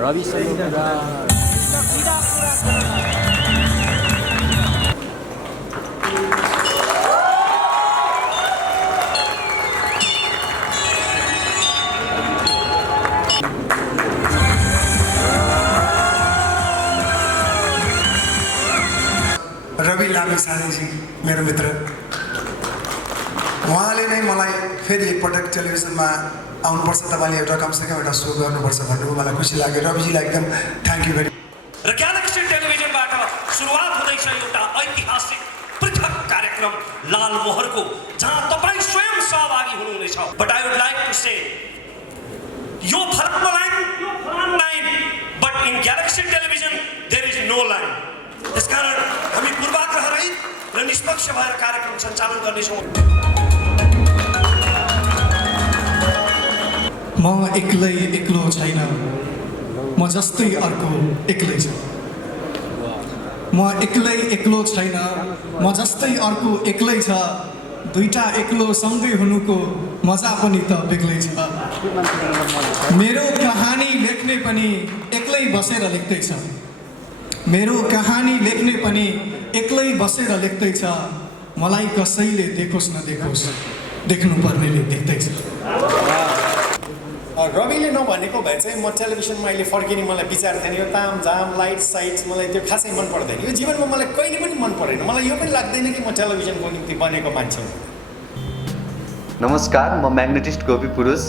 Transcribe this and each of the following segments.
रवि शर्मा रवि लामिछानेजी मेरो मित्र उहाँले नै मलाई फेरि एकपटक टेलिभिजनमा आउनुपर्छ तपाईँले एउटा कमसेकम एउटा सो गर्नुपर्छ भन्नुभयो मलाई खुसी लाग्यो रविजीलाई एकदम थ्याङ्क यू भेरी र ग्यालेक्सी टेलिभिजनबाट सुरुवात हुँदैछ एउटा ऐतिहासिक पृथक कार्यक्रम लाल मोहरको जहाँ तपाईँ स्वयं सहभागी हुनुहुनेछ but I would like to say यो फलानु line but in galaxy television there is no line त्यसकारण हामी पूर्वाग्रह रहित र निष्पक्ष भएर कार्यक्रम सञ्चालन गर्नेछौँ म एक्लो छैन म जस्तै अर्को एक्लै छ म एक्लो छैन म जस्तै अर्को एक्लै छ दुईटा एक्लो सँगै हुनुको मजा पनि त बेग्लै छ मेरो कहानी लेख्ने पनि एक्लै बसेर लेख्दैछ मेरो कहानी लेख्ने पनि एक्लै बसेर लेख्दैछ मलाई कसैले देखोस् नदेखोस् देख्नुपर्नेले देख्दैछ रविले नभनेको भए चाहिँ म टेलिभिजनमा अहिले फर्किने मलाई विचार थिएन यो तामझाम लाइट साइट्स मलाई त्यो खासै मन पर्दैन यो जीवनमा मलाई कहिले पनि मन परेन मलाई यो पनि लाग्दैन कि म टेलिभिजनको निम्ति बनेको मान्छे हुँ नमस्कार म म्याग्नेटिस्ट गोपी पुरुष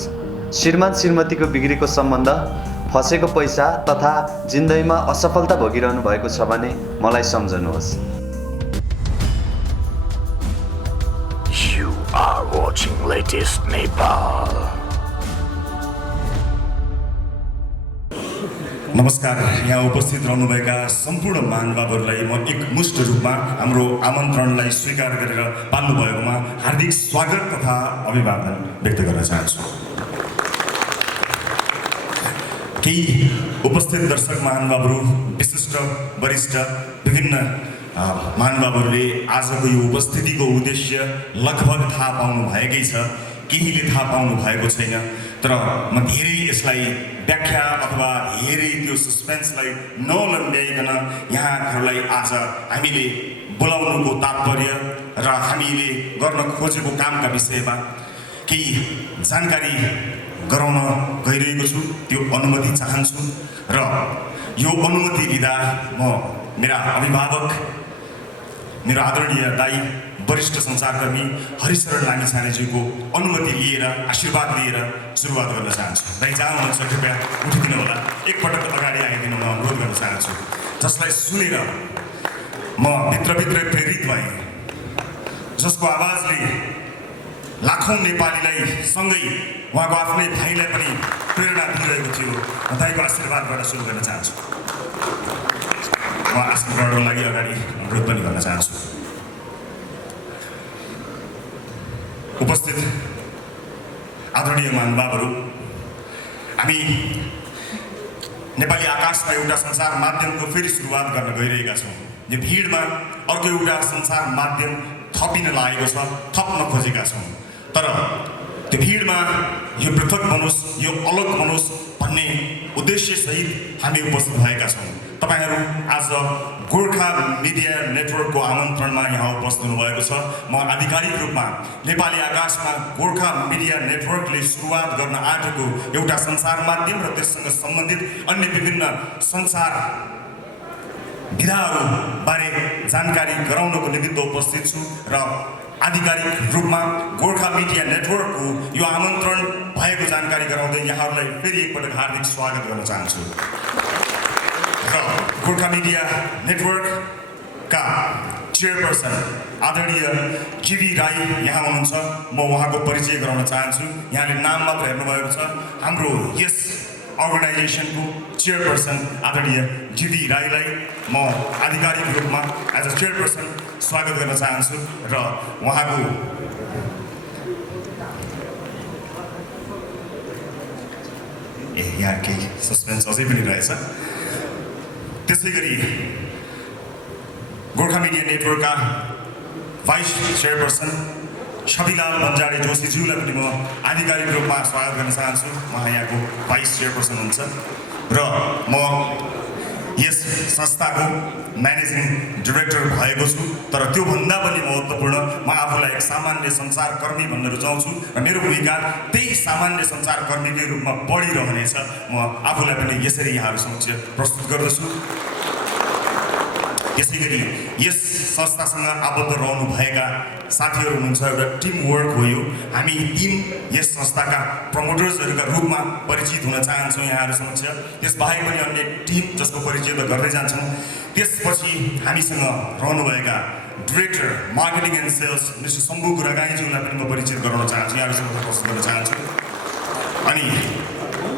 श्रीमान श्रीमतीको बिग्रेको सम्बन्ध फसेको पैसा तथा जिन्दगीमा असफलता भोगिरहनु भएको छ भने मलाई सम्झनुहोस् You are watching latest Nepal. नमस्कार यहाँ उपस्थित रहनुभएका सम्पूर्ण महानुभावहरूलाई म एकमुष्ट रूपमा हाम्रो आमन्त्रणलाई स्वीकार गरेर पाल्नुभएकोमा हार्दिक स्वागत तथा अभिवादन व्यक्त गर्न चाहन्छु केही उपस्थित दर्शक महानुभावहरू विशिष्ट वरिष्ठ विभिन्न महानुभावहरूले आजको यो उपस्थितिको उद्देश्य लगभग थाहा पाउनु भएकै छ केहीले थाहा पाउनु भएको छैन तर म धेरै यसलाई व्याख्या अथवा धेरै त्यो सस्पेन्सलाई नलम्ब्याइकन यहाँहरूलाई आज हामीले बोलाउनुको तात्पर्य र हामीले गर्न खोजेको कामका विषयमा केही जानकारी गराउन गइरहेको छु त्यो अनुमति चाहन्छु र यो अनुमति लिँदा म मेरा अभिभावक मेरो आदरणीय दाई वरिष्ठ सञ्चारकर्मी हरिशरण लामिछानेज्यूको अनुमति लिएर आशीर्वाद लिएर सुरुवात गर्न चाहन्छु दाई जहाँ हुनुहुन्छ कृपया उठिदिनु होला एकपटक अगाडि आइदिनु म अनुरोध गर्न चाहन्छु जसलाई सुनेर म भित्रभित्रै प्रेरित भएँ जसको आवाजले लाखौँ नेपालीलाई सँगै उहाँको आफ्नै भाइलाई पनि प्रेरणा दिइरहेको थियो म दाइको आशीर्वादबाट सुरु गर्न चाहन्छु म आसन गर्नको लागि अगाडि अनुरोध पनि गर्न चाहन्छु उपस्थित आदरणीय महानुभावहरू हामी नेपाली आकाशमा एउटा सञ्चार माध्यमको फेरि सुरुवात गर्न गइरहेका छौँ यो भिडमा अर्को एउटा सञ्चार माध्यम थपिन लागेको छ थप्न खोजेका छौँ तर त्यो भिडमा यो पृथक बनोस् यो अलग बनोस् भन्ने उद्देश्यसहित हामी उपस्थित भएका छौँ तपाईहरू आज गोर्खा मिडिया नेटवर्कको आमन्त्रणमा यहाँ उपस्थित हुनुभएको छ म आधिकारिक रूपमा नेपाली आकाशमा गोर्खा मिडिया नेटवर्कले सुरुवात गर्न आँटेको एउटा सञ्चार माध्यम र त्यससँग सम्बन्धित अन्य विभिन्न सञ्चार विधाहरू बारे जानकारी गराउनको निमित्त उपस्थित छु र आधिकारिक रूपमा गोर्खा मिडिया नेटवर्कको यो आमन्त्रण भएको जानकारी गराउँदै यहाँहरूलाई फेरि एकपटक हार्दिक स्वागत गर्न चाहन्छु र गोर्खा मिडिया नेटवर्कका चेयरपर्सन आदरणीय जीवी राई यहाँ हुनुहुन्छ म उहाँको परिचय गराउन चाहन्छु यहाँले नाम मात्र हेर्नुभएको छ हाम्रो यस अर्गनाइजेसनको चेयरपर्सन आदरणीय जीवी राईलाई म आधिकारिक रूपमा एज अ चेयरपर्सन स्वागत गर्न चाहन्छु र उहाँको यहाँ केही सस्पेन्स अझै पनि रहेछ त्यसैगरी गोर्खा मिडिया नेटवर्कका भाइस चेयरपर्सन छविलाल भन्जाडे जोशीज्यूलाई पनि म आधिकारिक रूपमा स्वागत गर्न चाहन्छु। उहाँ यहाँको भाइस चेयरपर्सन हुनुहुन्छ र म यस संस्थाको म्यानेजिङ डाइरेक्टर भएको छु। तर त्योभन्दा पनि महत्त्वपूर्ण म आफूलाई एक सामान्य सञ्चारकर्मी भन्न रुचाउँछु र मेरो भूमिका त्यही सामान्य सञ्चारकर्मीकै रूपमा बढिरहनेछ। म आफूलाई पनि यसरी यहाँहरू समक्ष प्रस्तुत गर्दछु। यसै गरी यस संस्थासँग आबद्ध रहनुभएका साथीहरू हुनुहुन्छ। एउटा टिम वर्क हो यो। हामी टिम यस संस्थाका प्रमोटर्सहरूका रूपमा परिचित हुन चाहन्छौँ यहाँहरू समक्ष। त्यसबाहेक पनि अन्य टिम जसको परिचय त गर्दै जान्छौँ। त्यसपछि हामीसँग रहनुभएका director marketing and sales mister Shambhu गुरागाईज्यूलाई पनि म परिचित गराउन चाहन्छु, यहाँहरू समक्ष प्रस्तुत गर्न चाहन्छु। अनि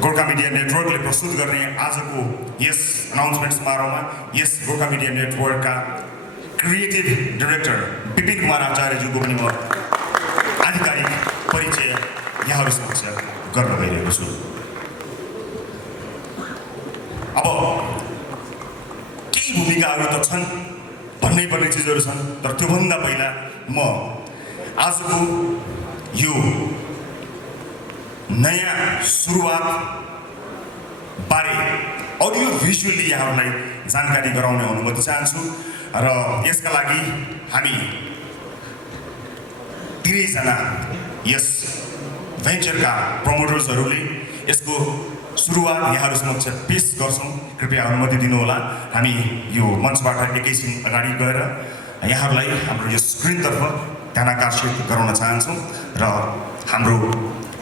गोर्खा मिडिया नेटवर्कले प्रस्तुत गर्ने आजको यस अनाउन्समेन्ट समारोहमा यस गोर्खा मिडिया नेटवर्कका क्रिएटिभ डाइरेक्टर विपिन कुमार आचार्यज्यूको पनि म आधिकारिक परिचय यहाँहरू समक्ष गर्न गइरहेको छु। अब केही भूमिकाहरू त छन्, भन्नै पर्ने चिजहरू छन्, तर त्योभन्दा पहिला म आजको यो नयाँ सुरुवात बारे अडियो भिजुअली यहाँहरूलाई जानकारी गराउने अनुमति चाहन्छु। र यसका लागि हामी तिनैजना यस भेन्चरका प्रमोटर्सहरूले यसको सुरुवात यहाँहरू समक्ष पेस गर्छौँ। कृपया अनुमति दिनुहोला। हामी यो मञ्चबाट एकैछिन अगाडि गएर यहाँहरूलाई हाम्रो यो स्क्रिनतर्फ ध्यानाकर्षित गराउन चाहन्छौँ र हाम्रो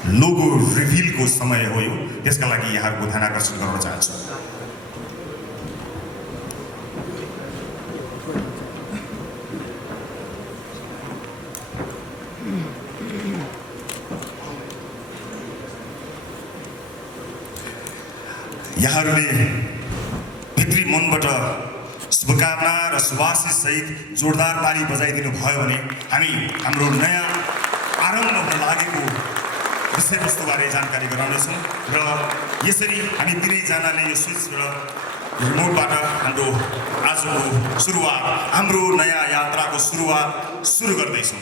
लोगो रिभिलको समय हो यो। त्यसका लागि यहाँहरूको ध्यान आकर्षित गराउन चाहन्छु। यहाँहरूले भित्री मनबाट शुभकामना र शुभाशिष सहित जोरदार ताली बजाइदिनु भयो भने हामी हाम्रो नयाँ आरम्भ हुन लागेको विषयवस्तुबारे जानकारी गराउनेछौँ। र यसरी हामी तिनैजनाले यो स्विच र रिमोटबाट हाम्रो आजको सुरुवात, हाम्रो नयाँ यात्राको सुरुवात सुरु गर्दैछौँ।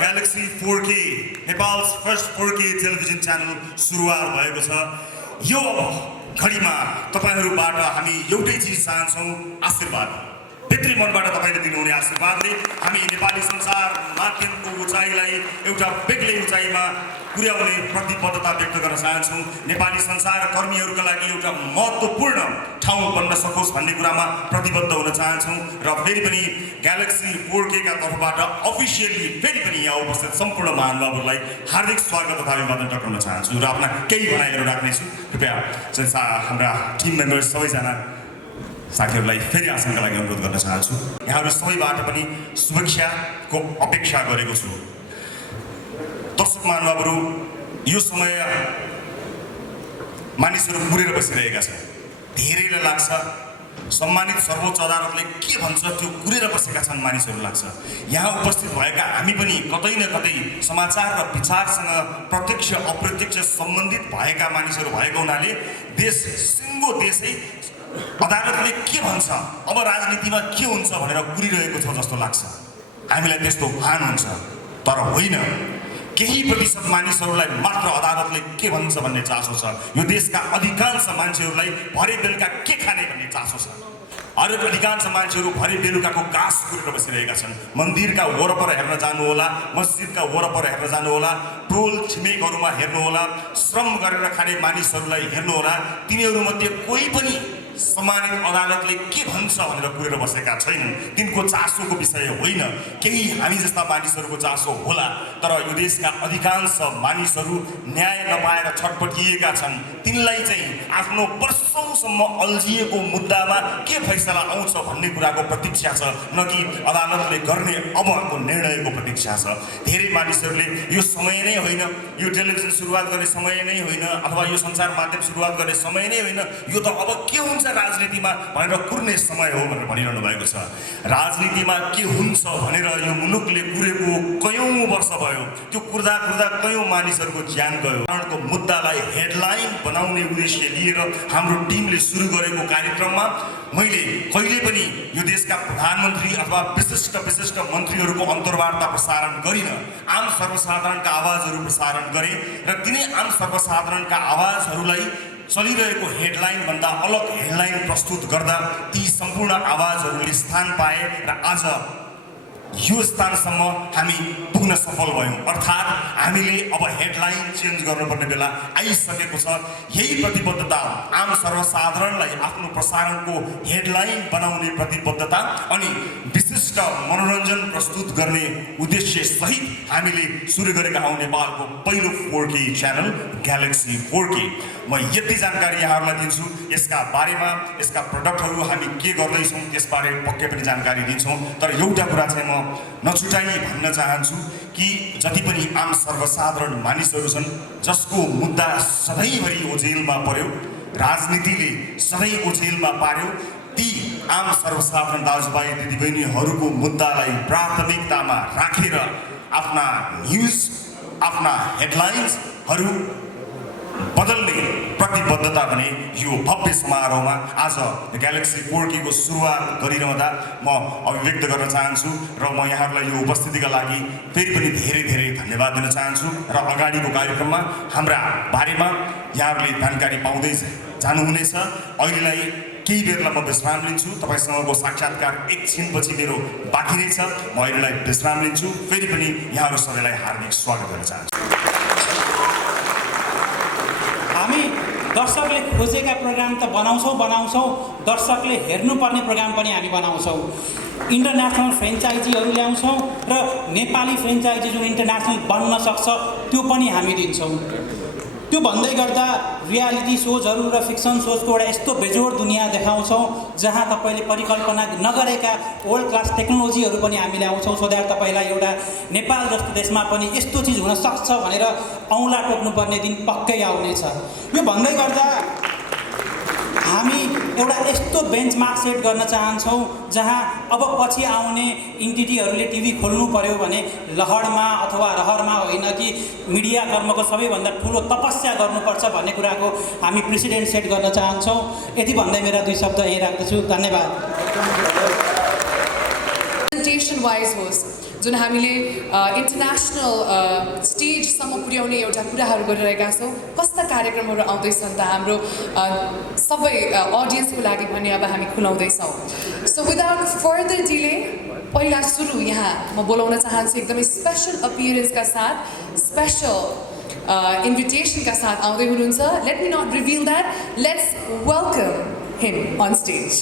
Galaxy 4K, Nepal's first 4K television channel सुरुवात भएको छ। यो घडीमा तपाईहरुबाट हामी एउटै चिज चाहन्छौं, आशीर्वाद। भित्री मनबाट तपाईले दिनुहुने आशीर्वादले हामी नेपाली संसार माध्यमको उचाइलाई एउटा बेग्लै उचाइमा पुर्याउने प्रतिबद्धता व्यक्त गर्न चाहन्छौं। नेपाली संसार कर्मीहरुका लागि एउटा महत्त्वपूर्ण ठाउँ बन्न सकोस् भन्ने कुरामा प्रतिबद्ध हुन चाहन्छौं र फेरि पनि ग्यालेक्सी 4K का तर्फबाट अफिसियली फेरि पनि यहाँ उपस्थित सम्पूर्ण महानुभावहरुलाई हार्दिक स्वागत तथा अभिवादन टक्राउन चाहन्छु र आफ्ना केही भनाइहरु राख्नेछु। कृपया हाम्रा टिम मेम्बर्स सबैजना साथीहरुलाई फेरि आसनका लागि अनुरोध गर्न चाहन्छु। यहाँहरु सबैबाट पनि शुभेच्छाको अपेक्षा गरेको छु। दर्शक महानुभावहरु, यो समय मानिसहरु पुरेर बसिरहेका छन्। धेरैलाई लाग्छ सम्मानित सर्वोच्च अदालतले के भन्छ त्यो कुरेर बसेका छन् मानिसहरु लाग्छ। यहाँ उपस्थित भएका हामी पनि कतै न कतै समाचार र विचारसँग प्रत्यक्ष अप्रत्यक्ष सम्बन्धित भएका मानिसहरु भएको हुनाले देश सिङ्गो देशै अदालतले के भन्छ, अब राजनीतिमा के हुन्छ भनेर कुरिरहेको छ जस्तो लाग्छ। हामीलाई त्यस्तो भान हुन्छ, तर होइन। केही प्रतिशत मानिसहरूलाई मात्र अदालतले के भन्छ भन्ने चासो छ। यो देशका अधिकांश मान्छेहरूलाई भरे बेलुका के खाने भन्ने चासो छ। अरू अधिकांश मान्छेहरू भरे बेलुकाको घाँस कुरेर बसिरहेका छन्। मन्दिरका वरपर हेर्न जानुहोला, मस्जिदका वरपर हेर्न जानुहोला, टोल छिमेकहरूमा हेर्नुहोला, श्रम गरेर खाने मानिसहरूलाई हेर्नुहोला। तिनीहरूमध्ये कोही पनि सम्मानित अदालतले के भन्छ भनेर कुरेर बसेका छैनन्। तिनको चासोको विषय होइन, केही हामी जस्ता मानिसहरूको चासो होला, तर यो देशका अधिकांश मानिसहरू न्याय नपाएर छटपटिएका छन्। तिनलाई चाहिँ आफ्नो वर्षौंसम्म अल्झिएको मुद्दामा के फैसला आउँछ भन्ने कुराको प्रतीक्षा छ, न कि अदालतले गर्ने अबको निर्णयको प्रतीक्षा छ। धेरै मानिसहरूले यो समय नै होइन, यो टेलिभिजन सुरुवात गर्ने समय नै होइन, अथवा यो सञ्चार माध्यम सुरुवात गर्ने समय नै होइन, यो त अब के हुन्छ राजनीतिमा भनेर कुर्ने समय हो भनेर भनिरहनु भएको छ। राजनीतिमा के हुन्छ भनेर यो मुलुकले कुरेको कयौं वर्ष भयो। त्यो कुर्दा कुर्दा कयौं मानिसहरूको ज्यान गयो। कारणको मुद्दालाई हेडलाइन बनाउने उद्देश्य लिएर हाम्रो टिमले सुरु गरेको कार्यक्रममा मैले कहिले पनि यो देशका प्रधानमन्त्री अथवा विशिष्ट मन्त्रीहरूको अन्तर्वार्ता प्रसारण गरिनँ। आम सर्वसाधारणका आवाजहरू प्रसारण गरेँ र तिनै आम सर्वसाधारणका आवाजहरूलाई चलिरहेको हेडलाइन भन्दा अलग हेडलाइन प्रस्तुत गर्दा ती सम्पूर्ण आवाजहरूले स्थान पाए र आज यो स्थानसम्म हामी पुग्न सफल भयौँ। अर्थात् हामीले अब हेडलाइन चेन्ज गर्नुपर्ने बेला आइसकेको छ। यही प्रतिबद्धता, आम सर्वसाधारणलाई आफ्नो प्रसारणको हेडलाइन बनाउने प्रतिबद्धता अनि विशिष्ट मनोरञ्जन प्रस्तुत गर्ने उद्देश्य सहित हामीले सुरु गरेका हौँ नेपालको पहिलो 4K च्यानल ग्यालेक्सी 4K। म यति जानकारी यहाँहरूलाई दिन्छु। यसका बारेमा, यसका प्रडक्टहरू हामी के गर्दैछौँ त्यसबारे पक्कै पनि जानकारी दिन्छौँ। तर एउटा कुरा चाहिँ म नछुटाई भन्न चाहन्छु कि जति पनि आम सर्वसाधारण मानिसहरू छन् जसको मुद्दा सधैँभरि ओझेलमा पर्यो, राजनीतिले सधैँ ओझेलमा पार्यो, ती आम सर्वसाधारण दाजुभाइ दिदीबहिनीहरूको मुद्दालाई प्राथमिकतामा राखेर आफ्ना न्युज, आफ्ना हेडलाइन्सहरू बदल्ने प्रतिबद्धता भने यो भव्य समारोहमा आज ग्यालेक्सी 4K को सुरुवात गरिरहँदा म अभिव्यक्त गर्न चाहन्छु र म यहाँहरूलाई यो उपस्थितिका लागि फेरि पनि धेरै धेरै धन्यवाद दिन चाहन्छु र अगाडिको कार्यक्रममा हाम्रा बारेमा यहाँहरूले जानकारी पाउँदै जानुहुनेछ। अहिलेलाई केही बेरलाई म विश्राम लिन्छु। तपाईँसँगको साक्षात्कार एकछिनपछि मेरो बाँकी नै छ। म अहिलेलाई विश्राम लिन्छु। फेरि पनि यहाँहरू सबैलाई हार्दिक स्वागत गर्न चाहन्छु। हामी दर्शकले खोजेका प्रोग्राम त बनाउँछौँ, दर्शकले हेर्नुपर्ने प्रोग्राम पनि हामी बनाउँछौँ। इन्टरनेसनल फ्रेन्चाइजीहरू ल्याउँछौँ र नेपाली फ्रेन्चाइजी जुन इन्टरनेसनल बन्न सक्छ त्यो पनि हामी दिन्छौँ। त्यो भन्दै गर्दा रियालिटी सोजहरू र फिक्सन सोजको एउटा यस्तो बेजोड दुनियाँ देखाउँछौँ जहाँ तपाईँले परिकल्पना नगरेका वर्ल्ड क्लास टेक्नोलोजीहरू पनि हामी ल्याउँछौँ। सो द्याट तपाईँलाई एउटा नेपाल जस्तो देशमा पनि यस्तो चिज हुन सक्छ भनेर औँला टोक्नुपर्ने दिन पक्कै आउनेछ। यो भन्दै गर्दा हामी एउटा यस्तो बेन्चमार्क सेट गर्न चाहन्छौँ जहाँ अब पछि आउने इन्टिटीहरूले टिभी खोल्नु पर्यो भने लहरमा अथवा रहरमा होइन कि मिडिया कर्मको सबैभन्दा ठुलो तपस्या गर्नुपर्छ भन्ने कुराको हामी प्रेसिडेन्ट सेट गर्न चाहन्छौँ। यति भन्दै मेरा 2 शब्द यहीँ राख्दछु। धन्यवाद। प्रेजेन्टेसन वाइज होस् जुन हामीले इन्टरनेसनल स्टेजसम्म पुर्याउने एउटा कुराहरू गरिरहेका छौँ। कस्ता कार्यक्रमहरू आउँदैछन् त हाम्रो सबै अडियन्सको लागि भने अब हामी खुलाउँदैछौँ। सो विदाउट फर्दर डिले पहिला सुरु यहाँ म बोलाउन चाहन्छु एकदमै स्पेसल अपियरेन्सका साथ, स्पेसल इन्भिटेसनका साथ आउँदै हुनुहुन्छ। Let me not reveal that, let's welcome him on stage.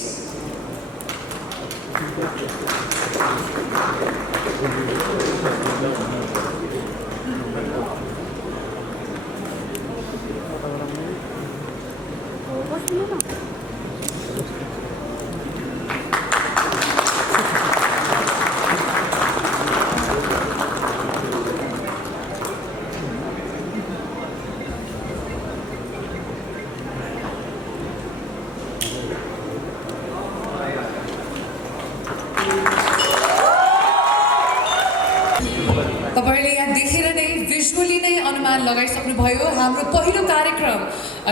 तपाईले यहाँ देखेर नै भिजुअली नै अनुमान लगाइसक्नुभयो। हाम्रो पहिलो कार्यक्रम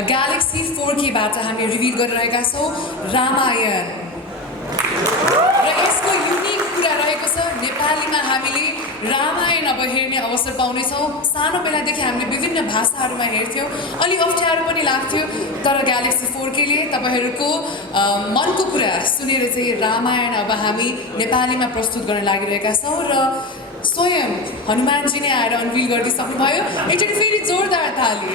ग्यालेक्सी 4K बाट हामी रिभिल गरिरहेका छौँ रामायण। र यसको युनिक कुरा रहेको छ नेपालीमा हामीले रामायण अब हेर्ने अवसर पाउनेछौँ। सानो बेलादेखि हामीले विभिन्न भाषाहरूमा हेर्थ्यौँ, अलि अप्ठ्यारो पनि लाग्थ्यो, तर ग्यालेक्सी 4K ले तपाईँहरूको मनको कुरा सुनेर चाहिँ रामायण अब हामी नेपालीमा प्रस्तुत गर्न लागिरहेका छौँ र स्वयं हनुमानजी नै आएर अनभिल गरिदिइसक्नुभयो। एकचोटि फेरि जोरदार ताली।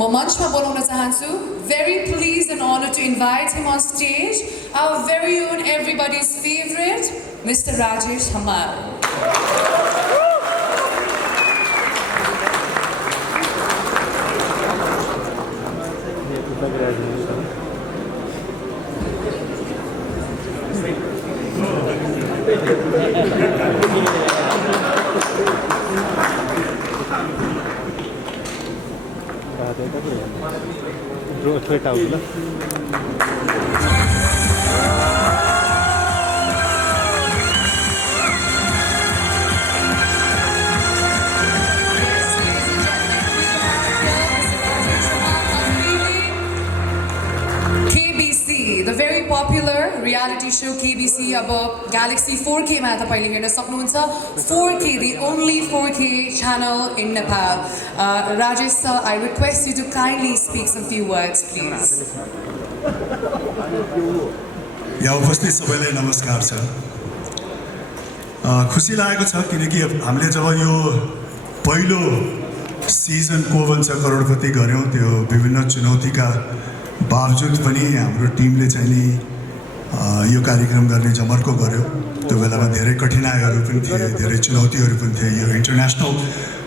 म मञ्चमा बोलाउन चाहन्छु. Very pleased and honored to invite him on stage, our very own everybody's favorite, Mr. Rajesh Hamal. KBC, the very popular reality show KBC अब Galaxy 4K मा तपाईले हेर्न सक्नुहुन्छ. 4K, the only 4K channel in Nepal. Rajesh sir, I request you to kindly speak some few words, please. यहाँ उपस्थित सबैलाई नमस्कार छ. खुसी लागेको छ किनकि हामीले जब यो पहिलो सिजन को भन्छ करोडपति गर्यौं त्यो विभिन्न चुनौतीका बावजुद पनि हाम्रो टिमले चाहिँ नि यो कार्यक्रम गर्ने जमर्को गर्यो. त्यो बेलामा धेरै कठिनाइहरू पनि थिए, धेरै चुनौतीहरू पनि थिए. यो इन्टरनेसनल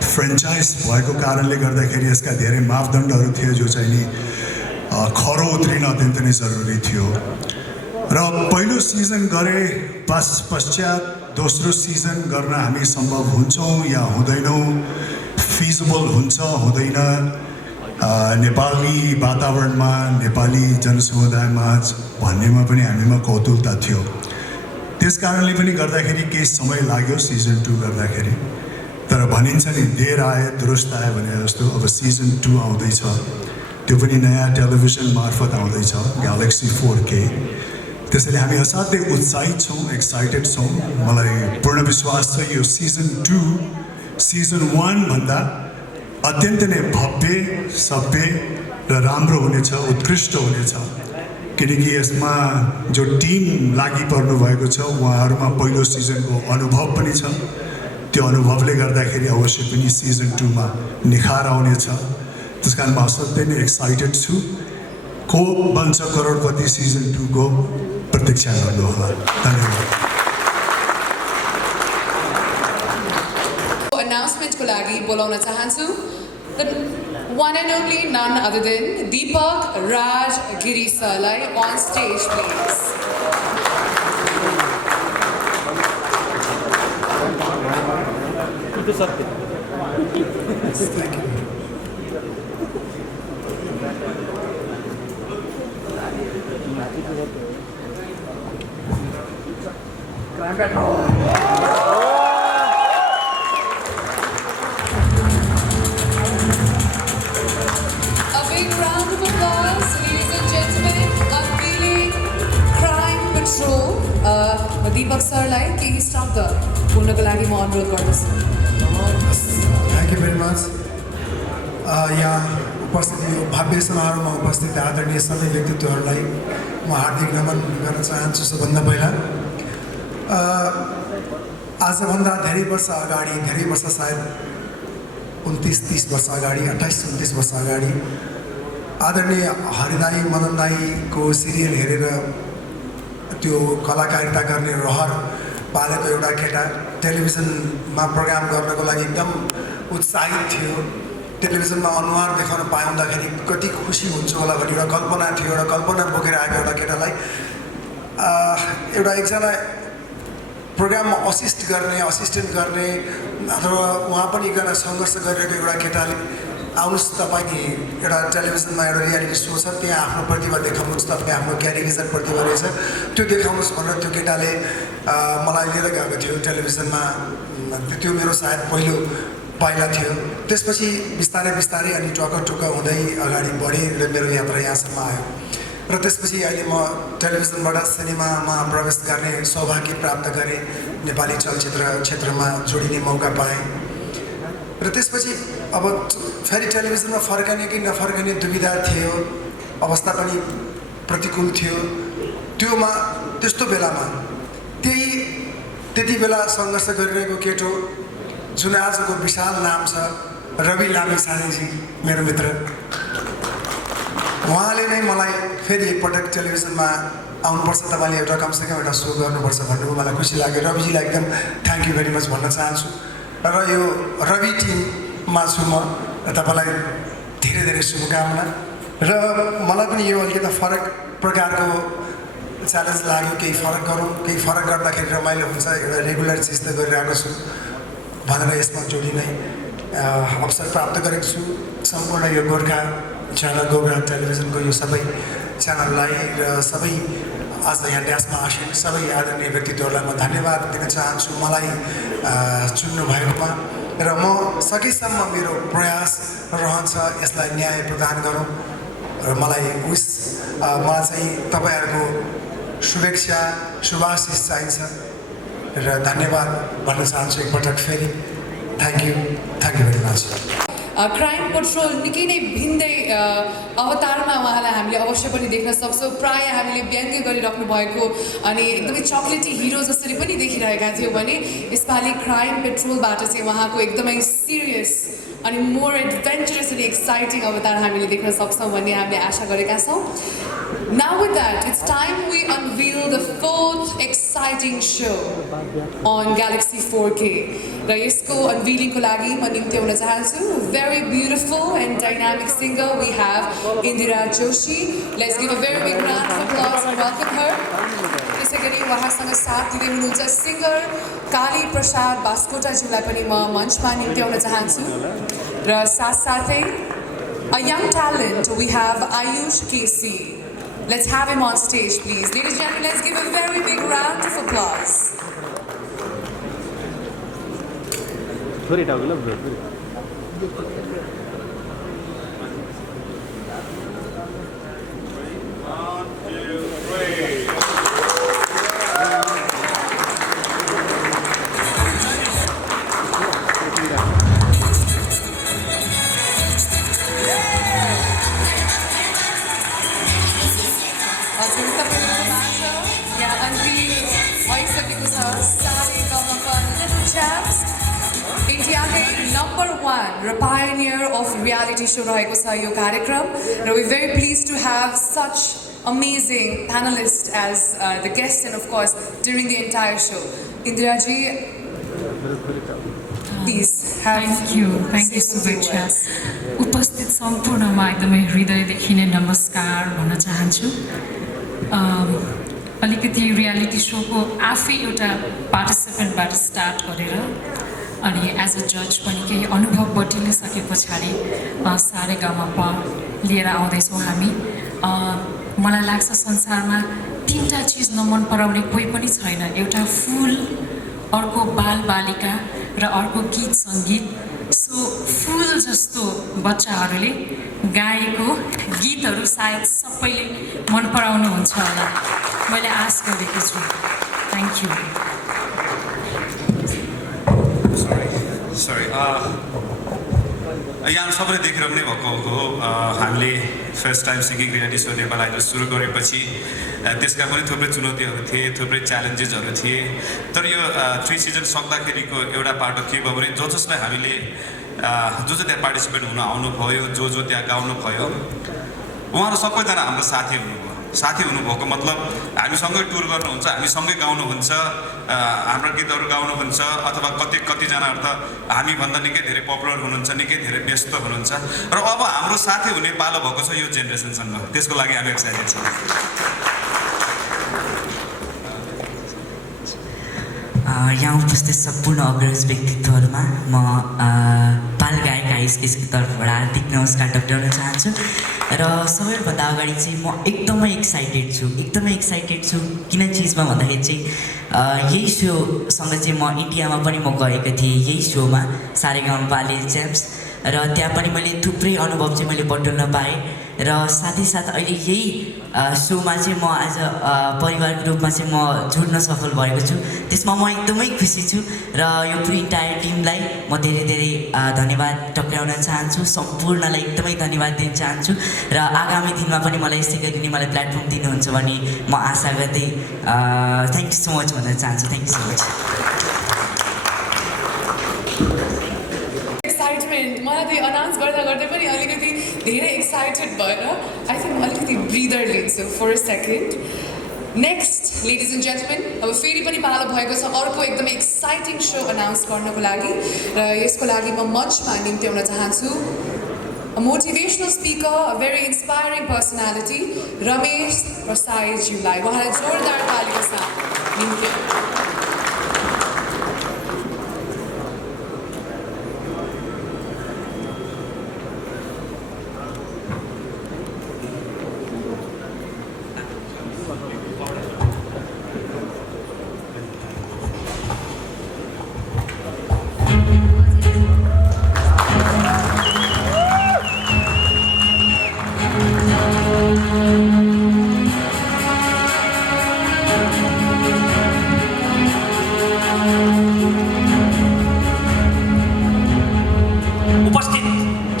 फ्रेन्चाइज भएको कारणले गर्दाखेरि यसका धेरै मापदण्डहरू थिए जो चाहिँ नि खरो उत्रिन अत्यन्त नै जरुरी थियो. र पहिलो सिजन गरे पश्चात दोस्रो सिजन गर्न हामी सम्भव हुन्छौँ या हुँदैनौँ, फिजिबल हुन्छ हुँदैन, नेपाली वातावरणमा नेपाली जनसमुदायमा भन्नेमा पनि हामीमा कौतुकता थियो. त्यस कारणले पनि गर्दाखेरि केही समय लाग्यो सिजन 2 गर्दाखेरि. तर भनिन्छ नि देर आए दुरुस्त आए भने जस्तो अब सिजन 2 आउँदैछ. त्यो पनि नयाँ टेलिभिजन मार्फत आउँदैछ, ग्यालेक्सी 4K. त्यसैले हामी असाध्यै उत्साहित छौँ, एक्साइटेड छौँ. मलाई पूर्ण विश्वास छ यो सिजन 2 सिजन 1 भन्दा अत्यन्त नै भव्य, सभ्य र राम्रो हुनेछ, उत्कृष्ट हुनेछ. किनकि यसमा जो टिम लागि पर्नु भएको छ उहाँहरूमा पहिलो सिजनको अनुभव पनि छ. त्यो अनुभवले गर्दाखेरि अवश्य पनि सिजन 2 मा निखार आउनेछ. त्यसकारण म असाध्यै नै एक्साइटेड छु. को बन्छ करोडपति सिजन 2 को प्रतीक्षा गर्नुहोला. धन्यवाद. Announcement को लागि बोलाउन चाहन्छु. The one and only, none other than Deepak Raj Giri sirलाई on stage, please. Deepak सरलाई केही शब्द बोल्नको लागि म अनुरोध गर्दछु. Thank you very much. यहाँ उपस्थित यो भव्य समारोहमा उपस्थित आदरणीय सबै व्यक्तित्वहरूलाई म हार्दिक नमन गर्न चाहन्छु. सबभन्दा पहिला आजभन्दा धेरै वर्ष अगाडि, धेरै वर्ष सायद 29-30 वर्ष अगाडि, 28-29 वर्ष अगाडि आदरणीय हरिदाई मदन दाईको सिरियल हेरेर त्यो कलाकारिता गर्ने रहर पालेको एउटा केटा टेलिभिजनमा प्रोग्राम गर्नको लागि एकदम उत्साहित थियो. टेलिभिजनमा अनुहार देखाउन पाउँदाखेरि कति खुसी हुन्छ होला भन्ने एउटा कल्पना थियो. एउटा कल्पना बोकेर आएको एउटा केटालाई एउटा एकजना प्रोग्राममा असिस्टेन्ट गर्ने अथवा उहाँ पनि एकजना सङ्घर्ष गरिरहेको एउटा केटाले आउनुहोस् तपाईँ एउटा टेलिभिजनमा एउटा रियालिटी सो छ त्यहाँ आफ्नो प्रतिभा देखाउनुहोस्, तपाईँ आफ्नो क्यारिभिजन प्रतिभा रहेछ त्यो देखाउनुहोस् भनेर त्यो केटाले मलाई लिएर गएको थियो टेलिभिजनमा. त्यो मेरो सायद पहिलो पाइला थियो. त्यसपछि बिस्तारै बिस्तारै अनि टुक्क हुँदै अगाडि बढेँ र मेरो यात्रा यहाँसम्म आयो. र त्यसपछि अहिले म टेलिभिजनबाट सिनेमामा प्रवेश गर्ने सौभाग्य प्राप्त गरेँ. नेपाली चलचित्र क्षेत्रमा जोडिने मौका पाएँ. र त्यसपछि अब फेरि टेलिभिजनमा फर्कने कि नफर्कने दुविधा थियो, अवस्था पनि प्रतिकूल थियो. त्यस्तो बेलामा त्यति बेला सङ्घर्ष गरिरहेको केटो जुन आजको विशाल नाम छ रवि लामिछानेजी, मेरो मित्र, उहाँले नै मलाई फेरि एकपटक टेलिभिजनमा आउनुपर्छ, तपाईँले एउटा कमसेकम एउटा सो गर्नुपर्छ भन्नुभयो। मलाई खुसी लाग्यो। रविजीलाई एकदम थ्याङ्क यू भेरी मच भन्न चाहन्छु। र यो रवि टिममा छु म, तपाईँलाई धेरै धेरै शुभकामना। र मलाई पनि यो अलिकति फरक प्रकारको च्यालेन्ज लाग्यो, केही फरक गरौँ, केही फरक गर्दाखेरि रमाइलो हुन्छ, एउटा रेगुलर चिज त गरिरहेको छु भनेर यसमा जोडिने अवसर प्राप्त गरेको छु। सम्पूर्ण यो गोर्खा च्यानल, गोर्खा टेलिभिजनको यो सबै च्यानललाई र सबै आज यहाँ ड्यासमा आसिन सबै आदरणीय व्यक्तित्वहरूलाई म धन्यवाद दिन चाहन्छु मलाई चुन्नु भएकोमा। र म सकेसम्म मेरो प्रयास रहन्छ यसलाई न्याय प्रदान गरौँ। र मलाई चाहिँ तपाईँहरूको शुभेच्छा, शुभाशिष चाहिन्छ र धन्यवाद भन्न चाहन्छु एकपटक फेरि। Thank you very much. Crime petrol निकै नै भिन्दै अवतारमा उहाँलाई हामीले अवश्य पनि देख्न सक्छौँ। प्रायः हामीले व्यङ्ग्य गरिराख्नु भएको अनि एकदमै चक्लेटी हिरो जसरी पनि देखिरहेका थियौँ भने यसपालि क्राइम पेट्रोलबाट चाहिँ उहाँको एकदमै सिरियस अनि मोर एडभेन्चरस अनि एक्साइटिङ अवतार हामीले देख्न सक्छौँ भन्ने हामीले आशा गरेका छौँ। Now with that, it's time we unveil the 4th exciting show on Galaxy 4K. र यसको unveiling को लागि म निम्त्याउन चाहन्छु very beautiful and dynamic singer we have Indira Joshi. Let's give a very big round of applause and welcome her. त्यसैगरी उहाँसँग साथ दिँदै हुनुहुन्छ सिङ्गर काली प्रसाद बास्कोटाज्यूलाई पनि म मञ्चमा निम्त्याउन चाहन्छु। र साथसाथै a young talent we have Ayush KC. Let's have him on stage, please. Ladies and gentlemen, let's give a very big round of applause. थोरै टाउको ल bro. The pioneer of reality show रहेको छ यो कार्यक्रम र we're very pleased to have such amazing panelists as the guests and of course during the entire show. Indira ji, please have thank you शुभेच्छा। उपस्थित सम्पूर्णमा एकदमै हृदयदेखि नै नमस्कार भन्न चाहन्छु। अलिकति रियालिटी सोको आफै एउटा पार्टिसिपेन्टबाट स्टार्ट गरेर अनि एज अ जज पनि केही अनुभव बटुलिसके पछाडि सारेगामापा लिएर आउँदैछौँ हामी। मलाई लाग्छ संसारमा 3टा चिज नमन पराउने कोही पनि छैन, एउटा फुल, अर्को बालबालिका र अर्को गीत सङ्गीत। सो फुल जस्तो बच्चाहरूले गाएको गीतहरू सायद सबैले मन पराउनुहुन्छ होला, मैले आश गरेको छु। Thank you. सरी यहाँ सबैले देखिरहनु नै भएको हो। हामीले first time singing reality show Nepal idol सुरु गरेपछि त्यसका पनि थुप्रै चुनौतीहरू थिए, थुप्रै च्यालेन्जेसहरू थिए। तर यो 3 सिजन सक्दाखेरिको एउटा पाटो के भयो भने जसलाई हामीले जो त्यहाँ पार्टिसिपेट हुन आउनुभयो, जो त्यहाँ गाउनु भयो, उहाँहरू सबैजना हाम्रो साथी हुनुभयो। साथी हुनुभएको मतलब हामीसँगै टुर गर्नुहुन्छ, हामीसँगै गाउनुहुन्छ, हाम्रो गीतहरू गाउनुहुन्छ, अथवा कतिजनाहरू त हामीभन्दा निकै धेरै पपुलर हुनुहुन्छ, निकै धेरै व्यस्त हुनुहुन्छ। र अब हाम्रो साथी हुने पालो भएको छ यो जेनेरेसनसँग, त्यसको लागि हामी एक्साइटेड छौँ। यहाँ उपस्थित सम्पूर्ण अग्रज व्यक्तित्वहरूमा म बाल गायक आइसकेसको तर्फबाट हार्दिक नमस्कार टक्राउन चाहन्छु। र सबैभन्दा अगाडि चाहिँ म एकदमै एक्साइटेड छु किन चिजमा भन्दाखेरि चाहिँ यही सोसँग चाहिँ म इन्डियामा पनि म गएको थिएँ, यही सोमा सारेगामा लिटिल च्याम्प्स, र त्यहाँ पनि मैले थुप्रै अनुभव चाहिँ मैले बटुल्न पाएँ। र साथै अहिले यही सोमा चाहिँ म एज अ परिवारको रूपमा चाहिँ म जुड्न सफल भएको छु, त्यसमा म एकदमै खुसी छु। र यो पुरै इन्टायर टिमलाई म धेरै धन्यवाद टक्राउन चाहन्छु, सम्पूर्णलाई एकदमै धन्यवाद दिन चाहन्छु। र आगामी दिनमा पनि मलाई यस्तै गरी मलाई प्लेटफर्म दिनुहुन्छ भन्ने म आशा गर्दै थ्याङ्क यू सो मच भन्न चाहन्छु। Thank you so much. Excitement मलाई त्यो अनाउन्स गर्दै पनि अलिकति धेरै एक्साइटेड भएर आई थिङ्क अलिकति ब्रिदर लिन्छु for a second. Next ladies and gentlemen, अब फेरि पनि पालो भएको छ अर्को एकदमै एक्साइटिङ सो अनाउन्स गर्नको लागि र यसको लागि म मञ्चमा निम्त्याउन चाहन्छु a motivational speaker, a very inspiring personality, Ramesh Prasaijiलाई उहाँलाई जोरदार तालीको साथ निम्त्याउँ।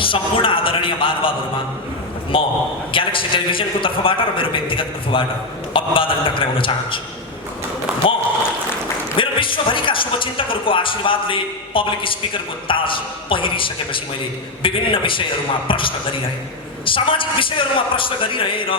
सम्पूर्ण आदरणीय महानुभावहरूमा म ग्यालेक्सी टेलिभिजनको तर्फबाट र मेरो व्यक्तिगत तर्फबाट अभिवादन टक्राउन चाहन्छु। म मेरो विश्वभरिका शुभचिन्तकहरूको आशीर्वादले पब्लिक स्पिकरको ताज पहिरिसकेपछि मैले विभिन्न विषयहरूमा प्रश्न गरिरहेँ, सामाजिक विषयहरूमा प्रश्न गरिरहेँ र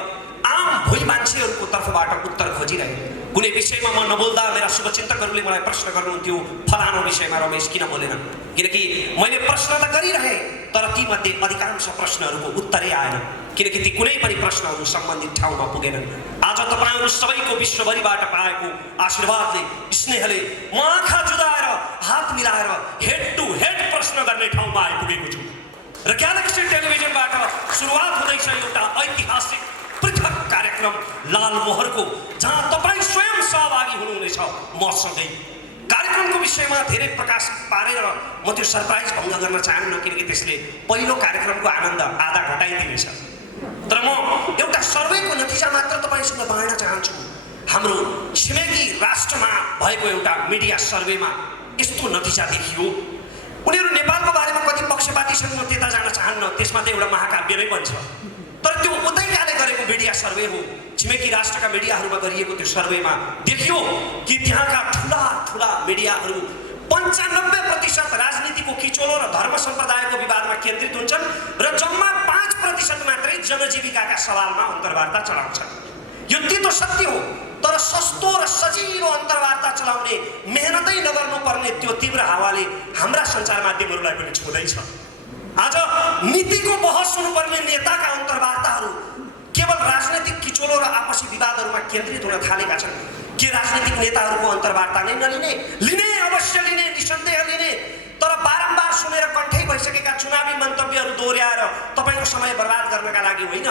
आम भोइ मान्छेहरूको तर्फबाट उत्तर खोजिरहेँ। कुनै विषयमा म नबोल्दा मेरा शुभचिन्तकहरूले मलाई प्रश्न गर्नुहुन्थ्यो, फलानो विषयमा रमेश किन बोलेन? किनकि मैले प्रश्न त गरिरहेँ तर तीमध्ये अधिकांश प्रश्नहरूको उत्तरै आएन, किनकि ती कुनै पनि प्रश्नहरू सम्बन्धित ठाउँमा पुगेनन्। आज तपाईँहरू सबैको विश्वभरिबाट पाएको आशीर्वादले, स्नेहले म आँखा जुदाएर हात मिलाएर हेड टु हेड प्रश्न गर्ने ठाउँमा आइपुगेको छु र ग्यालेक्सी टेलिभिजनबाट सुरुवात हुँदैछ एउटा ऐतिहासिक पृथक कार्यक्रम लाल मोहरको, जहाँ तपाईँ स्वयं सहभागी हुनुहुनेछ मसँगै। कार्यक्रमको विषयमा धेरै प्रकाश पारेर म त्यो सरप्राइज भङ्ग गर्न चाहन्न, किनकि त्यसले पहिलो कार्यक्रमको आनन्द आधा घटाइदिनेछ। तर म एउटा सर्वेको नतिजा मात्र तपाईँसँग बाँड्न चाहन्छु। हाम्रो छिमेकी राष्ट्रमा भएको एउटा मिडिया सर्वेमा यस्तो नतिजा देखियो। उनीहरू नेपालको बारेमा कति पक्षपाती छन् म त्यता जान चाहन्न, त्यसमा त एउटा महाकाव्य नै बन्छ। तर त्यो उतैकाले गरेको मिडिया सर्वे हो, छिमेकी राष्ट्रका मिडियाहरूमा गरिएको त्यो सर्वेमा देखियो कि त्यहाँका ठुला ठुला मिडियाहरू 95% राजनीतिको किचोलो र धर्म सम्प्रदायको विवादमा केन्द्रित हुन्छन् र जम्मा 5% मात्रै जनजीविकाका सवालमा अन्तर्वार्ता चलाउँछन्। यो तितो सत्य हो, तर सस्तो र सजिलो अन्तर्वार्ता चलाउने मेहनतै नगर्नुपर्ने त्यो तीव्र हावाले हाम्रा सञ्चार माध्यमहरूलाई पनि छुँदैछ। आज नीतिको बहस हुनुपर्ने नेताका अन्तर्वार्ताहरू केवल राजनैतिक किचोलो र आपसी विवादहरूमा केन्द्रित हुन थालेका छन्। के राजनीतिक नेताहरूको अन्तर्वार्ता नै नलिने? लिने, अवश्य लिने, निसन्देह लिने, तर बारम्बार सुनेर कण्ठै भइसकेका चुनावी मन्तव्यहरू दोहोर्याएर तपाईँको समय बर्बाद गर्नका लागि होइन,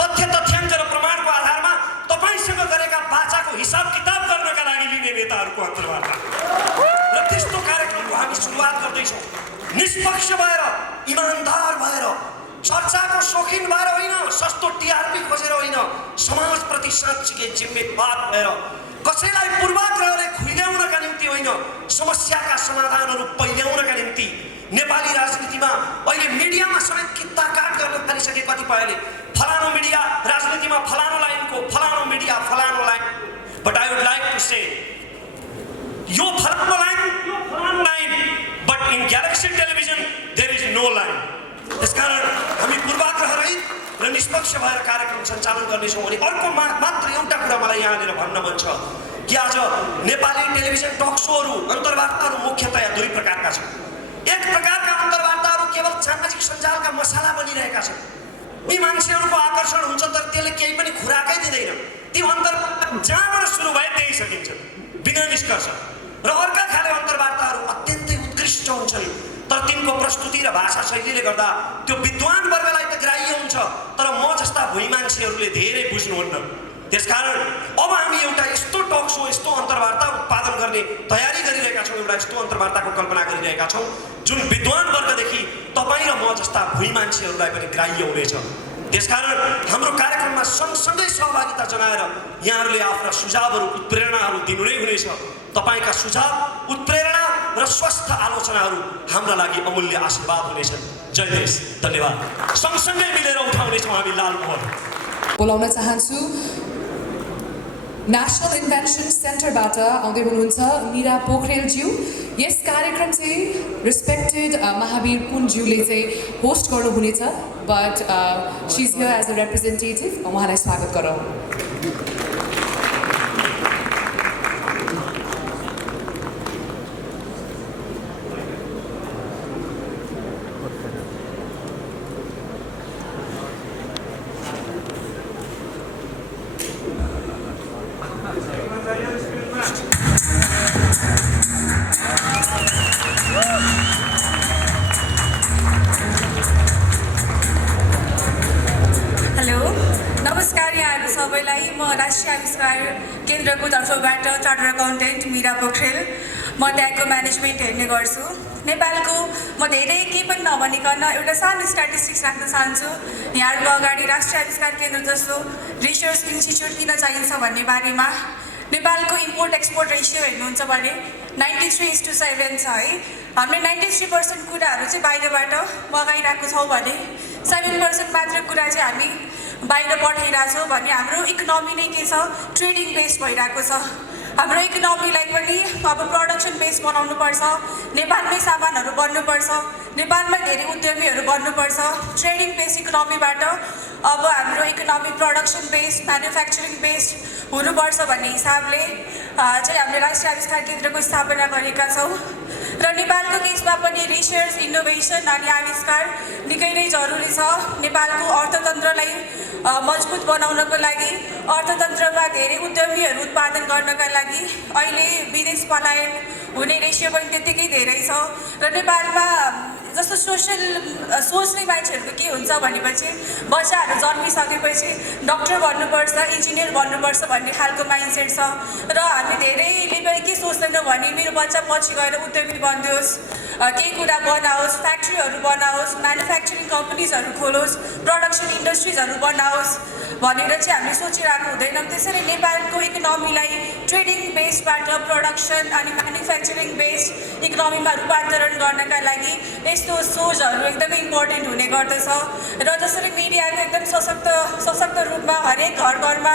तथ्य तथ्याङ्क र प्रमाणको आधारमा तपाईँसँग गरेका बाचाको हिसाब किताब गर्नका लागि लिने नेताहरूको अन्तर्वार्ता। र त्यस्तो कार्यक्रमको हामी सुरुवात गर्दैछौँ, निष्पक्ष भएर, इमान्दार भएर, चर्चाको शौखिन भएर होइन, सस्तो टिआरपी खोजेर होइन, समाजप्रति साँच्चीकै जिम्मेवार भएर, कसैलाई पूर्वाग्रहले खुइल्याउनका निम्ति होइन, समस्याका समाधानहरू पहिल्याउनका निम्ति। नेपाली राजनीतिमा अहिले मिडियामा समेत कित्ताकाट गर्न थालिसके कतिपयले, फलानो मिडिया राजनीतिमा फलानो लाइनको, फलानो मिडिया फलानो line. But I would like to say यो फलानो line, but in galaxy television there is no line. त्यसकारण हामी पूर्वाग्रह रहित र निष्पक्ष भएर कार्यक्रम सञ्चालन गर्नेछौँ। अनि अर्को मात्र एउटा कुरा मलाई यहाँनिर भन्न मन छ कि आज नेपाली टेलिभिजन टक सोहरू अन्तर्वार्ताहरू मुख्यतया दुई प्रकारका छन्। एक प्रकारका अन्तर्वार्ताहरू केवल सामाजिक सञ्जालका मसाला बनिरहेका छन्, यी मान्छेहरूको आकर्षण हुन्छ तर त्यसले केही पनि खुराकै दिँदैन, ती अन्तर्वार्ता जहाँबाट सुरु भए त्यही सकिन्छन् बिना निष्कर्ष। र अर्का खाले अन्तर्वार्ताहरू अत्यन्तै उत्कृष्ट हुन्छन्, तर तिनको प्रस्तुति र भाषा शैलीले गर्दा त्यो विद्वान वर्गलाई त ग्राह्य हुन्छ, तर म जस्ता भुइँ मान्छेहरूले धेरै बुझ्नुहुन्न। त्यसकारण अब हामी एउटा यस्तो टक सो, यस्तो अन्तर्वार्ता उत्पादन गर्ने तयारी गरिरहेका छौँ, एउटा यस्तो अन्तर्वार्ताको कल्पना गरिरहेका छौँ जुन विद्वान वर्गदेखि तपाईँ र म जस्ता भुइँ मान्छेहरूलाई पनि ग्राह्य हुनेछ। त्यसकारण हाम्रो कार्यक्रममा सँगसँगै सहभागिता जनाएर यहाँहरूले आफ्ना सुझावहरू, उत्प्रेरणाहरू दिनु नै हुनेछ। तपाईँका सुझाव, उत्प्रेरणा र स्वस्थ आलोचनाहरू हाम्रा लागि अमूल्य आशीर्वाद हुनेछन्। जय देश, धन्यवाद। सँगसँगै मिलेर उठाउनेछौँ हामी लाल मोहर। बोलाउन चाहन्छु नेसनल इन्भेन्सन सेन्टरबाट आउँदै हुनुहुन्छ मीरा पोखरेलज्यू। यस कार्यक्रम चाहिँ रेस्पेक्टेड महावीर पुनज्यूले चाहिँ होस्ट गर्नुहुनेछ but she is here as a representative उहाँलाई स्वागत गरौँ हेलो नमस्कार यहाँहरू सबैलाई म राष्ट्रिय आविष्कार केन्द्रको तर्फबाट चार्टर अकाउन्टेन्ट मीरा पोखरेल म त्यहाँको म्यानेजमेन्ट हेर्ने गर्छु नेपालको म धेरै केही पनि नभनिकन एउटा सानो स्ट्याटिस्टिक्स राख्न चाहन्छु यहाँहरूको अगाडि राष्ट्रिय आविष्कार केन्द्र जस्तो रिसर्च इन्स्टिच्युट किन चाहिन्छ भन्ने बारेमा नेपालको इम्पोर्ट एक्सपोर्ट रेसियो हेर्नुहुन्छ भने 93:7 छ है हामीले 93% कुराहरू चाहिँ बाहिरबाट मगाइरहेको छौँ भने 7% मात्र कुरा चाहिँ हामी बाहिर पठाइरहेको छौँ भने हाम्रो इकोनोमी नै के छ ट्रेडिङ बेस भइरहेको छ हाम्रो इकोनोमीलाई पनि अब प्रोडक्सन बेस बनाउनुपर्छ नेपालमै सामानहरू बन्नुपर्छ नेपालमै धेरै उद्यमीहरू बन्नुपर्छ ट्रेडिङ बेस इकोनोमीबाट अब हाम्रो economy production base manufacturing base हुनुपर्छ भन्ने हिसाबले चाहिँ हामीले राष्ट्रिय आविष्कार केन्द्रको स्थापना गरेका छौँ र नेपालको केसमा पनि रिसर्च इनोभेसन अनि आविष्कार निकै नै जरुरी छ नेपालको अर्थतन्त्रलाई मजबुत बनाउनको लागि अर्थतन्त्रमा धेरै उद्यमीहरू उत्पादन गर्नका लागि अहिले विदेश पलायन हुने रेसियो पनि त्यत्तिकै धेरै छ र नेपालमा जस्तो सोच्ने मान्छेहरूको के हुन्छ भनेपछि बच्चाहरू जन्मिसकेपछि डक्टर बन्नुपर्छ इन्जिनियर बन्नुपर्छ भन्ने खालको माइन्डसेट छ र हामी धेरैले पनि के सोच्दैनौँ भने मेरो बच्चा पछि गएर उद्यमी बनिदियोस् केही कुरा बनाओस् फ्याक्ट्रीहरू बनाओस् म्यानुफ्याक्चरिङ कम्पनीजहरू खोलोस् प्रोडक्सन इन्डस्ट्रिजहरू बनाओस् भनेर चाहिँ हामीले सोचिरहेको हुँदैनौँ त्यसैले नेपालको इकोनोमीलाई ट्रेडिङ बेसबाट प्रोडक्सन अनि म्यानुफ्याक्चरिङ बेस इकोनोमीमा रूपान्तरण गर्नका लागि यस्तो सोचहरू एकदमै इम्पोर्टेन्ट हुने गर्दछ र जसरी मिडियाको एकदम सशक्त रूपमा हरेक घर घरमा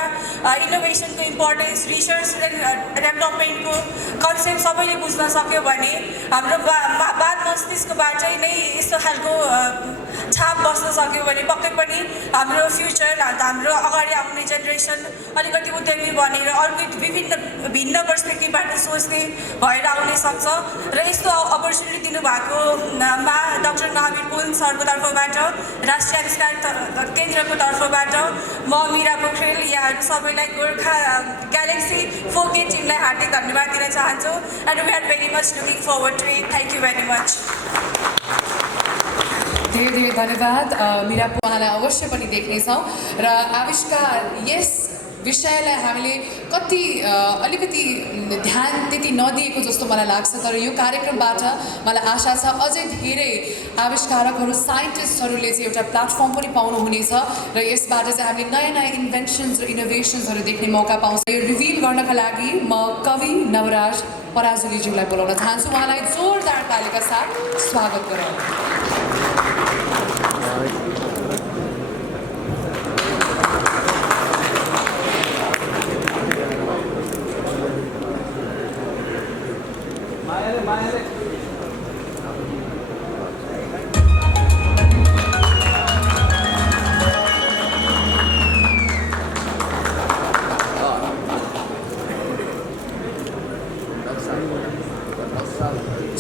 इनोभेसनको इम्पोर्टेन्स रिसर्च एन्ड डेभलपमेन्टको कन्सेप्ट सबैले बुझ्न सक्यो भने हाम्रो बाल मस्तिष्कबाटै नै यस्तो खालको छाप बस्न सक्यो भने पक्कै पनि हाम्रो फ्युचर हाम्रो अगाडि आउने जेनेरेसन अलिकति उद्यमी बनेर अर्को भिन्न पर्सपेक्टिभबाट सोच्ने भएर आउन सक्छ र यस्तो अपर्च्युनिटी दिनुभएको डाक्टर महावीर पुन सरको तर्फबाट राष्ट्रिय आविष्कार केन्द्रको तर्फबाट म मीरा पोखरेल यहाँहरू सबैलाई गोर्खा ग्यालेक्सी 4K टिमलाई हार्दिक धन्यवाद दिन चाहन्छु and we are very much looking forward to it thank you very much धेरै धेरै धन्यवाद मीरा उहाँलाई अवश्य पनि देख्नेछौँ र आविष्कार यस विषयलाई हामीले अलिकति ध्यान त्यति नदिएको जस्तो मलाई लाग्छ तर यो कार्यक्रमबाट मलाई आशा छ अझै धेरै आविष्कारकहरू साइन्टिस्टहरूले चाहिँ एउटा प्लेटफर्म पनि पाउनुहुनेछ र यसबाट चाहिँ हामीले नयाँ नयाँ इन्भेन्सन्स र इनोभेसन्सहरू देख्ने मौका पाउँछ यो रिभिल गर्नका लागि म कवि नवराज पराजुलीज्यूलाई बोलाउन चाहन्छु उहाँलाई जोरदार तालीका साथ स्वागत गरौँ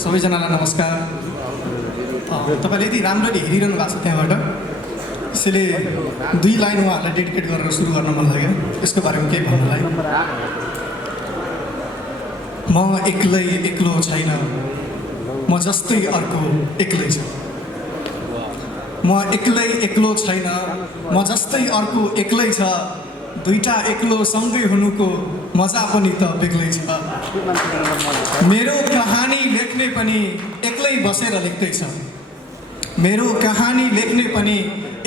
सबैजनालाई नमस्कार तपाईँले यति राम्ररी हेरिरहनु भएको छ त्यहाँबाट यसैले 2 लाइन उहाँहरूलाई डेडिकेट गरेर सुरु गर्न मन लाग्यो यसको बारेमा केही भन्नलाई म एक्लो छैन म जस्तै अर्को एक्लै छ म एक्लो छैन म जस्तै अर्को एक्लै छ दुईटा एक्लो सँगै हुनुको मजा पनि त बेग्लै छ मेरो कहानी लेख्ने पनि एक्लै बसेर लेख्दैछ मेरो कहानी लेख्ने पनि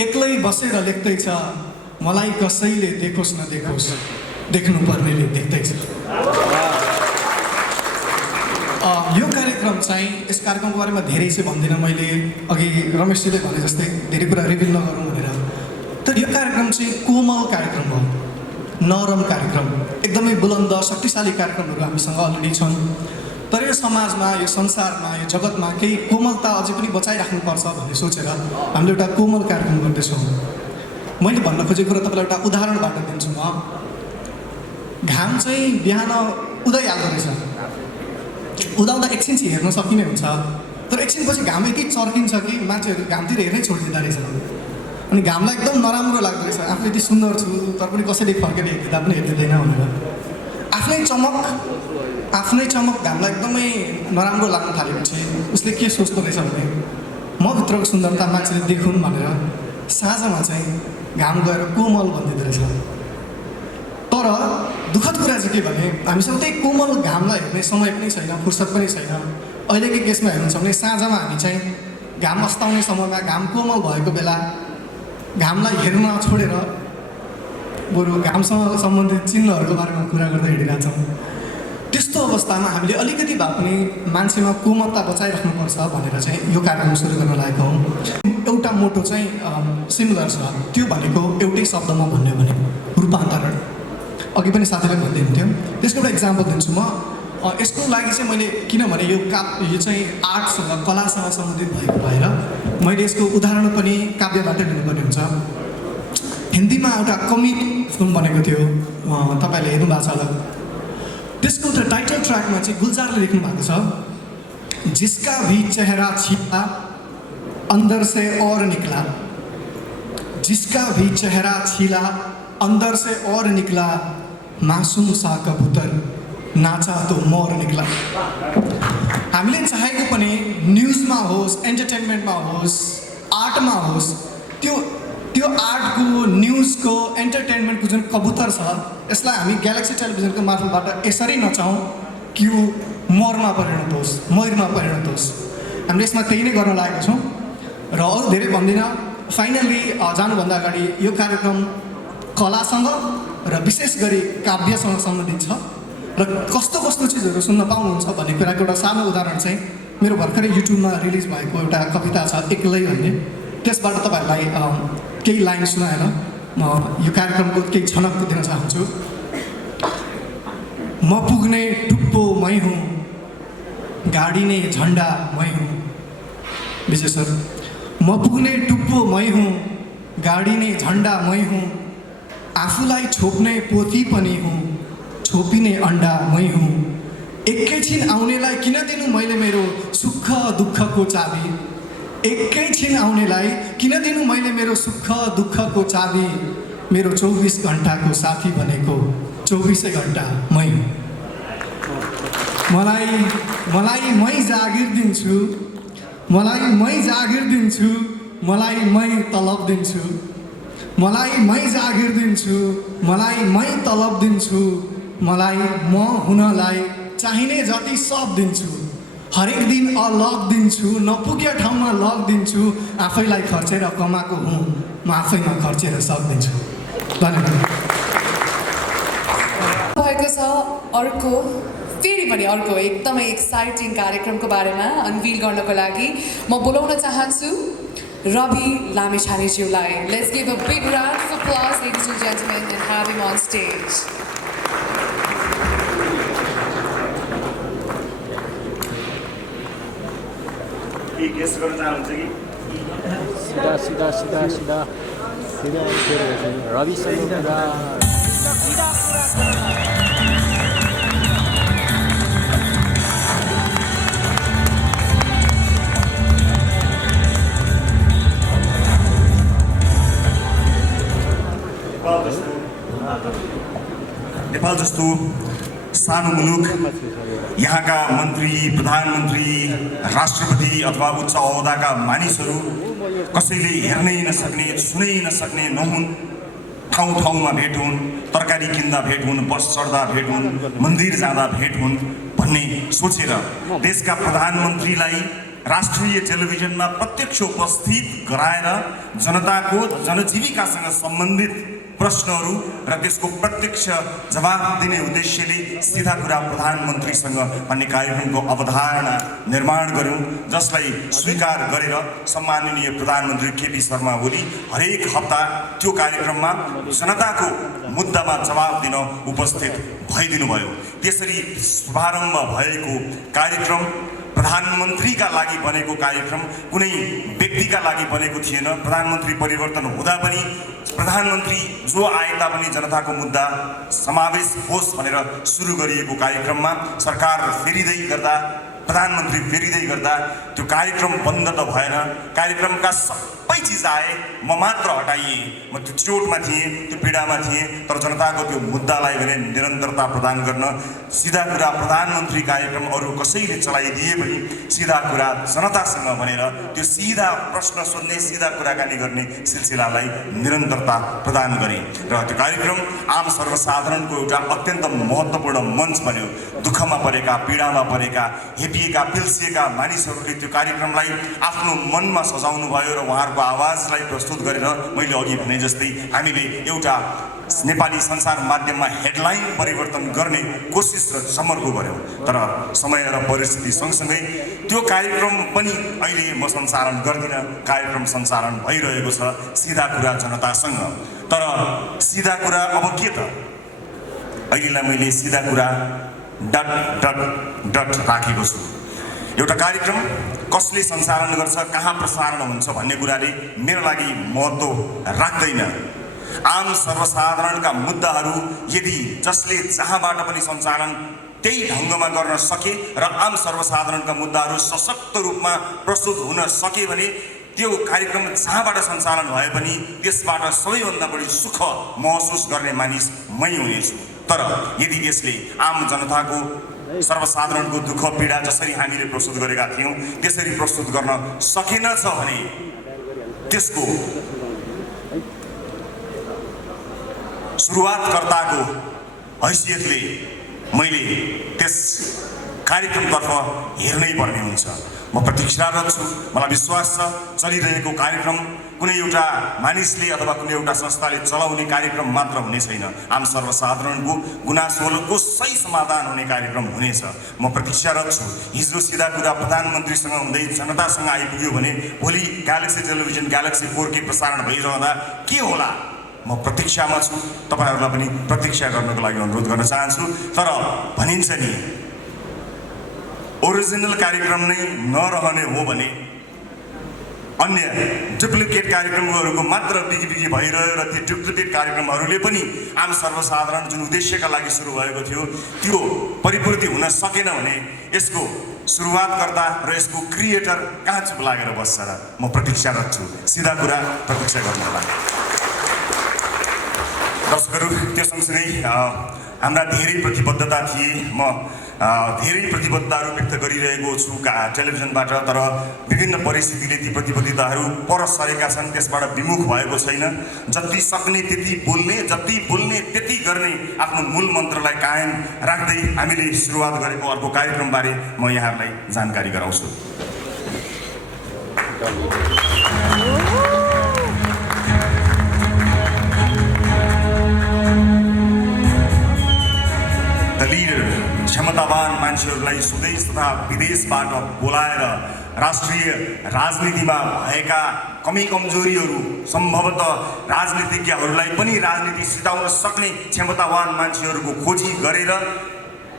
एक्लै बसेर लेख्दैछ मलाई कसैले देखोस् नदेखोस् देख्नुपर्नेले देख्दैछ यो कार्यक्रम चाहिँ यस कार्यक्रमको बारेमा धेरै चाहिँ भन्दिनँ मैले अघि रमेशजीले भने जस्तै धेरै कुरा रिभिल नगरौँ भनेर तर यो कार्यक्रम चाहिँ कोमल कार्यक्रम हो नरम कार्यक्रम एकदमै बुलन्द शक्तिशाली कार्यक्रमहरू हामीसँग अलरेडी छन् तर यो यो समाजमा यो संसारमा यो जगतमा केही कोमलता अझै पनि बचाइराख्नुपर्छ भन्ने सोचेर हामीले एउटा कोमल कार्यक्रम गर्दैछौँ। मैले भन्न खोजेको कुरा तपाईँलाई एउटा उदाहरणबाट दिन्छु म। घाम चाहिँ बिहान उदाइहाल्दो रहेछ, उदाउँदा एकछिन चाहिँ हेर्न सकिने हुन्छ, तर एकछिनपछि घाम यति चर्किन्छ कि मान्छेहरू घामतिर हेर्नै छोडिदिँदो रहेछ। अनि घामलाई एकदम नराम्रो लाग्दो रहेछ, आफू यति सुन्दर छु तर पनि कसैले फर्केर हेर्दा पनि हेर्दैन भनेर। आफ्नै चमक घामलाई एकदमै नराम्रो लाग्न थालेपछि उसले के सोच्दो रहेछ भने म भित्रको सुन्दरता मान्छेले देखुन् भनेर साँझमा चाहिँ घाम गएर कोमल भनिदिँदो रहेछ। तर दुःखद कुरा चाहिँ के भने हामीसँग त्यही कोमल घामलाई हेर्ने समय पनि छैन, फुर्सद पनि छैन। अहिलेको केसमा हेर्नुहुन्छ भने साँझमा हामी चाहिँ घाम अस्ताउने समयमा घाम कोमल भएको बेला घामलाई हेर्न छोडेर बरु घामसँग सम्बन्धित चिन्हहरूको बारेमा कुरा गर्दै हिँडिरहेछौँ। त्यस्तो अवस्थामा हामीले अलिकति भए पनि मान्छेमा कोमलता बचाइराख्नुपर्छ भनेर चाहिँ यो कार्यक्रम सुरु गर्न लागेको हौँ। एउटा मोटो चाहिँ सिमिलर छ, त्यो भनेको एउटै शब्दमा भन्यो भने रूपान्तरण। अघि पनि साथीले भन्दै हुन्थ्यो, त्यसको एउटा इक्जाम्पल दिन्छु म। यसको लागि चाहिँ मैले किनभने यो चाहिँ आर्ट्ससँग कलासँग सम्बन्धित भएको भएर मैले यसको उदाहरण पनि काव्यबाट लिनुपर्ने हुन्छ। हिन्दीमा एउटा कमिक फिल्म बनेको थियो, तपाईँले हेर्नु भएको छ होला। त्यसको एउटा टाइटल ट्र्याकमा चाहिँ गुलजारले लेख्नु भएको छ, जिसका भी चेहरा छिपा अंदर से और निकला, जिसका भी चेहरा छिला अंदर से और निकला, मासूम सा कबूतर नाचा तो मोर निकला। हामीले चाहेको पनि न्युजमा होस्, एन्टरटेनमेन्टमा होस्, आर्टमा होस्, त्यो आर्टको, न्युजको, एन्टरटेनमेन्टको जुन कबुतर छ यसलाई हामी ग्यालेक्सी टेलिभिजनको मार्फतबाट यसरी नचाहौँ कि यो मरमा परिणत होस्, मयुरमा परिणत होस्। हामीले यसमा त्यही नै गर्न लागेका छौँ र अरू धेरै भन्दिनँ। फाइनल्ली जानुभन्दा अगाडि यो कार्यक्रम कलासँग र विशेष गरी काव्यसँग सम्बन्धित छ र कस्तो कस्तो चिजहरू सुन्न पाउनुहुन्छ भन्ने कुराको एउटा सानो उदाहरण चाहिँ मेरो भर्खरै युट्युबमा रिलिज भएको एउटा कविता छ एक्लै भन्ने, त्यसबाट तपाईँहरूलाई केही लाइन सुनाएर म यो कार्यक्रमको केही छनक दिन चाहन्छु। म पुग्ने टुप्पो मै हुँ, गाडिने झन्डा मै हुँ। विजय सर। म पुग्ने टुप्पो मै हुँ, गाडिने झन्डा मै हुँ, आफूलाई छोप्ने पोथी पनि हुँ, छोपिने अन्डा मै हुँ। एकैछिन आउनेलाई किन दिनु मैले मेरो सुख दुःखको चाबी, एकैछिन आउनेलाई किन दिनु मैले मेरो सुख दुःखको चाबी, मेरो 24 घन्टाको साथी भनेको 24 घन्टा मै हुँ। मलाई मै जागिर दिन्छु, मलाई मै जागिर दिन्छु, मलाई मै तलब दिन्छु, मलाई मै जागिर दिन्छु, मलाई मै तलब दिन्छु, मलाई म हुनलाई चाहिने जति सब दिन्छु, हरेक दिन अलग दिन्छु, नपुगे ठाउँमा लग दिन्छु, आफैलाई खर्चेर कमाएको हुँ म आफैमा खर्चेर सक्दिन्छु। धन्यवाद। भएको छ अर्को फेरि पनि अर्को एकदमै एक्साइटिङ कार्यक्रमको बारेमा अनभिल गर्नको लागि म बोलाउन चाहन्छु रवि लामिछानेज्यूलाई। Let's give a big round of applause ladies and gentlemen and have him on stage. गेस्ट गर्न चाहनुहुन्छ कि सिधा रविसँग कुरा नेपाल जस्तो सानो मुलुक, यहाँका मन्त्री, प्रधानमन्त्री, राष्ट्रपति अथवा उच्च अहोदाका मानिसहरू कसैले हेर्नै नसक्ने, सुनै नसक्ने नहुन्। ठाउँ ठाउँमा भेट हुन्, तरकारी किन्दा भेट हुन्, बस चढ्दा भेट हुन्, मन्दिर जाँदा भेट हुन् भन्ने सोचेर देशका प्रधानमन्त्रीलाई राष्ट्रिय टेलिभिजनमा प्रत्यक्ष उपस्थित गराएर जनताको जनजीविकासँग सम्बन्धित प्रश्नहरू र त्यसको प्रत्यक्ष जवाब दिने उद्देश्यले सिधा कुरा प्रधानमन्त्रीसँग भन्ने कार्यक्रमको अवधारणा निर्माण गर्यौँ, जसलाई स्वीकार गरेर सम्माननीय प्रधानमन्त्री केपी शर्मा ओली हरेक हप्ता त्यो कार्यक्रममा जनताको मुद्दामा जवाब दिन उपस्थित भइदिनु भयो। त्यसरी शुभारम्भ भएको कार्यक्रम प्रधानमन्त्रीका लागि बनेको कार्यक्रम कुनै व्यक्तिका लागि बनेको थिएन। प्रधानमन्त्री परिवर्तन हुँदा पनि प्रधानमन्त्री जो आए तापनि जनताको मुद्दा समावेश होस् भनेर सुरु गरिएको कार्यक्रममा सरकार फेरिँदै गर्दा, प्रधानमन्त्री फेरिँदै गर्दा त्यो कार्यक्रम बन्द त भएन। कार्यक्रमका सबै चिज आए, म मात्र हटाइए। म त्यो चोटमा थिएँ, त्यो पीडामा थिएँ, तर जनताको त्यो मुद्दालाई भने निरन्तरता प्रदान गर्न सिधा कुरा प्रधानमन्त्री कार्यक्रम अरू कसैले चलाइदिए पनि सिधा कुरा जनतासँग भनेर त्यो सिधा प्रश्न सोध्ने, सिधा कुराकानी गर्ने सिलसिलालाई निरन्तरता प्रदान गरे र त्यो कार्यक्रम आम सर्वसाधारणको एउटा अत्यन्त महत्त्वपूर्ण मञ्च बन्यो। दुःखमा परेका, पीडामा परेका, हेपिएका, पिल्सिएका मानिसहरूले त्यो कार्यक्रमलाई आफ्नो मनमा सजाउनु भयो र उहाँहरूको आवाजलाई प्रस्तुत गरेर मैले अघि भने जस्तै हामीले एउटा नेपाली सञ्चार माध्यममा हेडलाइन परिवर्तन गर्ने कोसिस र समर्को गऱ्यौँ। तर समय र परिस्थिति सँगसँगै त्यो कार्यक्रम पनि अहिले म सञ्चालन गर्दिनँ। कार्यक्रम सञ्चालन भइरहेको छ सिधा कुरा जनतासँग। तर सिधा कुरा अब के त? अहिलेलाई मैले सिधा कुरा डट डट डट राखेको छु। एउटा कार्यक्रम कसले सञ्चालन गर्छ, कहाँ प्रसारण हुन्छ भन्ने कुराले मेरो लागि महत्त्व राख्दैन। आम सर्वसाधारणका मुद्दाहरू यदि जसले जहाँबाट पनि सञ्चालन त्यही ढङ्गमा गर्न सके र आम सर्वसाधारणका मुद्दाहरू सशक्त रूपमा प्रस्तुत हुन सके भने त्यो कार्यक्रम जहाँबाट सञ्चालन भए पनि त्यसबाट सबैभन्दा बढी सुख महसुस गर्ने मानिस मै हुनेछु। तर यदि यसले आम जनताको सर्वसाधारणको दुःख पीडा जसरी हामीले प्रस्तुत गरेका थियौँ त्यसरी प्रस्तुत गर्न सकेनछ भने त्यसको सुरुवातकर्ताको हैसियतले मैले त्यस कार्यक्रमतर्फ हेर्नै पर्ने हुन्छ। म प्रतीक्षारत छु। मलाई विश्वास छ चलिरहेको कार्यक्रम कुनै एउटा मानिसले अथवा कुनै एउटा संस्थाले चलाउने कार्यक्रम मात्र हुने छैन। आम सर्वसाधारणको गुनासोहरूको सही समाधान हुने कार्यक्रम हुनेछ। म प्रतीक्षारत छु। हिजो सिधा कुरा प्रधानमन्त्रीसँग हुँदै जनतासँग आइपुग्यो भने भोलि ग्यालेक्सी टेलिभिजन ग्यालेक्सी 4K प्रसारण भइरहँदा के होला? म प्रतीक्षामा छु। तपाईँहरूलाई पनि प्रतीक्षा गर्नको लागि अनुरोध गर्न चाहन्छु। तर भनिन्छ नि ओरिजिनल कार्यक्रम नै नरहने हो भने अन्य डुप्लिकेट कार्यक्रमहरूको मात्र बिगी भइरह्यो र ती डुप्लिकेट कार्यक्रमहरूले पनि आम सर्वसाधारण जुन उद्देश्यका लागि सुरु भएको थियो त्यो परिपूर्ति हुन सकेन भने यसको सुरुवातकर्ता र यसको क्रिएटर कहाँ चुप लागेर बस्छ र? म प्रतीक्षारत छु। सिधा कुरा प्रतीक्षा गर्नु होला। दर्शकहरू, त्यो सँगसँगै हाम्रा धेरै प्रतिबद्धता थिए। म धेरै प्रतिबद्धताहरू व्यक्त गरिरहेको छु टेलिभिजनमा, तर विभिन्न परिस्थितिले ती प्रतिबद्धताहरू पर सरेका छन्, त्यसबाट विमुख भएको छैन। जति सक्ने त्यति बोल्ने, जति बोल्ने त्यति गर्ने आफ्नो मूल मन्त्रलाई कायम राख्दै हामीले सुरुवात गरेको अर्को कार्यक्रमबारे म यहाँहरूलाई जानकारी गराउँछु। क्षमतावान मान्छेहरूलाई स्वदेश तथा विदेशबाट बोलाएर राष्ट्रिय राजनीतिमा भएका कमी कमजोरीहरू सम्भवतः राजनीतिज्ञहरूलाई पनि राजनीति सिधाउन सक्ने क्षमतावान मान्छेहरूको खोजी गरेर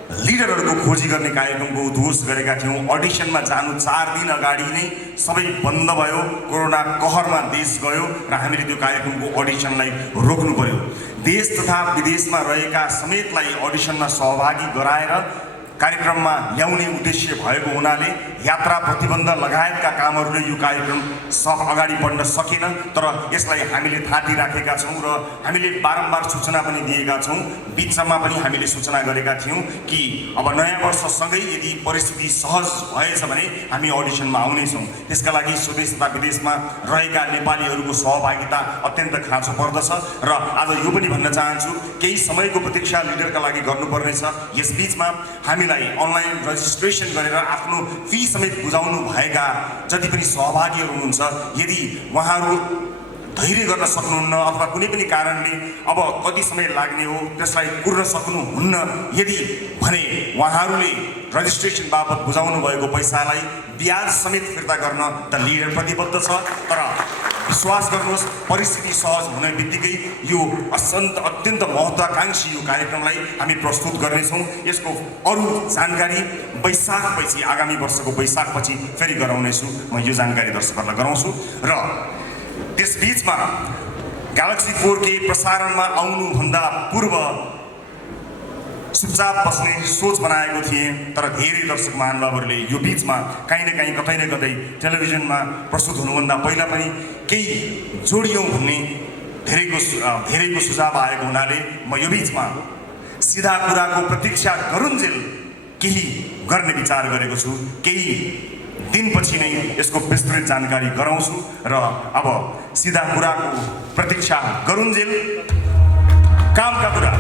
लिडरहरूको खोजी गर्ने कार्यक्रमको उद्घोष गरेका थियौँ। अडिसनमा जानु 4 दिन अगाडि नै सबै बन्द भयो। कोरोना कहरमा देश गयो र हामीले त्यो कार्यक्रमको अडिसनलाई रोक्नु पर्यो। देश तथा विदेशमा रहेका समेतलाई अडिसनमा सहभागी गराएर कार्यक्रममा ल्याउने उद्देश्य भएको हुनाले यात्रा प्रतिबन्ध लगायतका कामहरूले यो कार्यक्रम अगाडि बढ्न सकेन। तर यसलाई हामीले थाती राखेका छौँ र हामीले बारम्बार सूचना पनि दिएका छौँ। बिचमा पनि हामीले सूचना गरेका थियौँ कि अब नयाँ वर्षसँगै यदि परिस्थिति सहज भएछ भने हामी अडिसनमा आउनेछौँ। त्यसका लागि स्वदेश तथा विदेशमा रहेका नेपालीहरूको सहभागिता अत्यन्त खाँचो पर्दछ र आज यो पनि भन्न चाहन्छु केही समयको प्रतीक्षा लिडरका लागि गर्नुपर्नेछ। यसबीचमा हामीलाई अनलाइन रजिस्ट्रेसन गरेर आफ्नो फी समेत बुझाउनु भएका जति पनि सहभागीहरू हुनुहुन्छ, यदि उहाँहरू धैर्य गर्न सक्नुहुन्न अथवा कुनै पनि कारणले अब कति समय लाग्ने हो त्यसलाई कुर्न सक्नुहुन्न यदि भने उहाँहरूले रजिस्ट्रेसन बापत बुझाउनु भएको पैसालाई ब्याज समेत फिर्ता गर्न द लिडर प्रतिबद्ध छ। तर विश्वास गर्नुहोस् परिस्थिति सहज हुने बित्तिकै यो अत्यन्त महत्त्वाकांक्षी यो कार्यक्रमलाई हामी प्रस्तुत गर्नेछौँ। यसको अरू जानकारी वैशाखपछि आगामी वर्षको वैशाखपछि फेरि गराउनेछु। म यो जानकारी दर्शकहरूलाई गराउँछु र त्यसबीचमा ग्यालेक्सी 4K प्रसारणमा आउनुभन्दा पूर्व चुपचाप बस्ने सोच बनाएको थिएँ तर धेरै दर्शक महानुभावहरूले यो बिचमा कहीँ न कहीँ कतै न कतै टेलिभिजनमा प्रस्तुत हुनुभन्दा पहिला पनि केही जोडियौँ भन्ने धेरैको सुझाव आएको हुनाले म यो बिचमा सिधा कुराको प्रतीक्षा गरुन्जेल केही गर्ने विचार गरेको छु। केही दिनपछि नै यसको विस्तृत जानकारी गराउँछु र अब सिधा कुराको प्रतीक्षा गरुन्जेल कामका कुरा।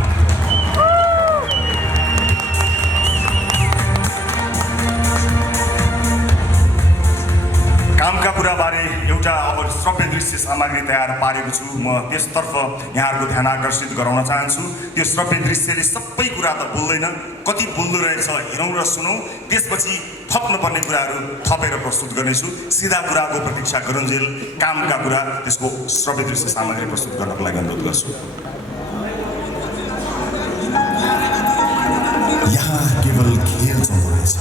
कामका कुराबारे एउटा अब श्रव्य दृश्य सामग्री तयार पारेको छु। म त्यसतर्फ यहाँहरूको ध्यान आकर्षित गराउन चाहन्छु। त्यो श्रव्य दृश्यले सबै कुरा त बोल्दैन, कति बोल्दो रहेछ हेरौँ र सुनौँ, त्यसपछि थप्नुपर्ने कुराहरू थपेर प्रस्तुत गर्नेछु। सिधा कुराको प्रतीक्षा गरुन्जेल कामका कुरा त्यसको श्रव्य दृश्य सामग्री प्रस्तुत गर्नको लागि अनुरोध गर्छु। यहाँ केवल खेल चल्दैछ,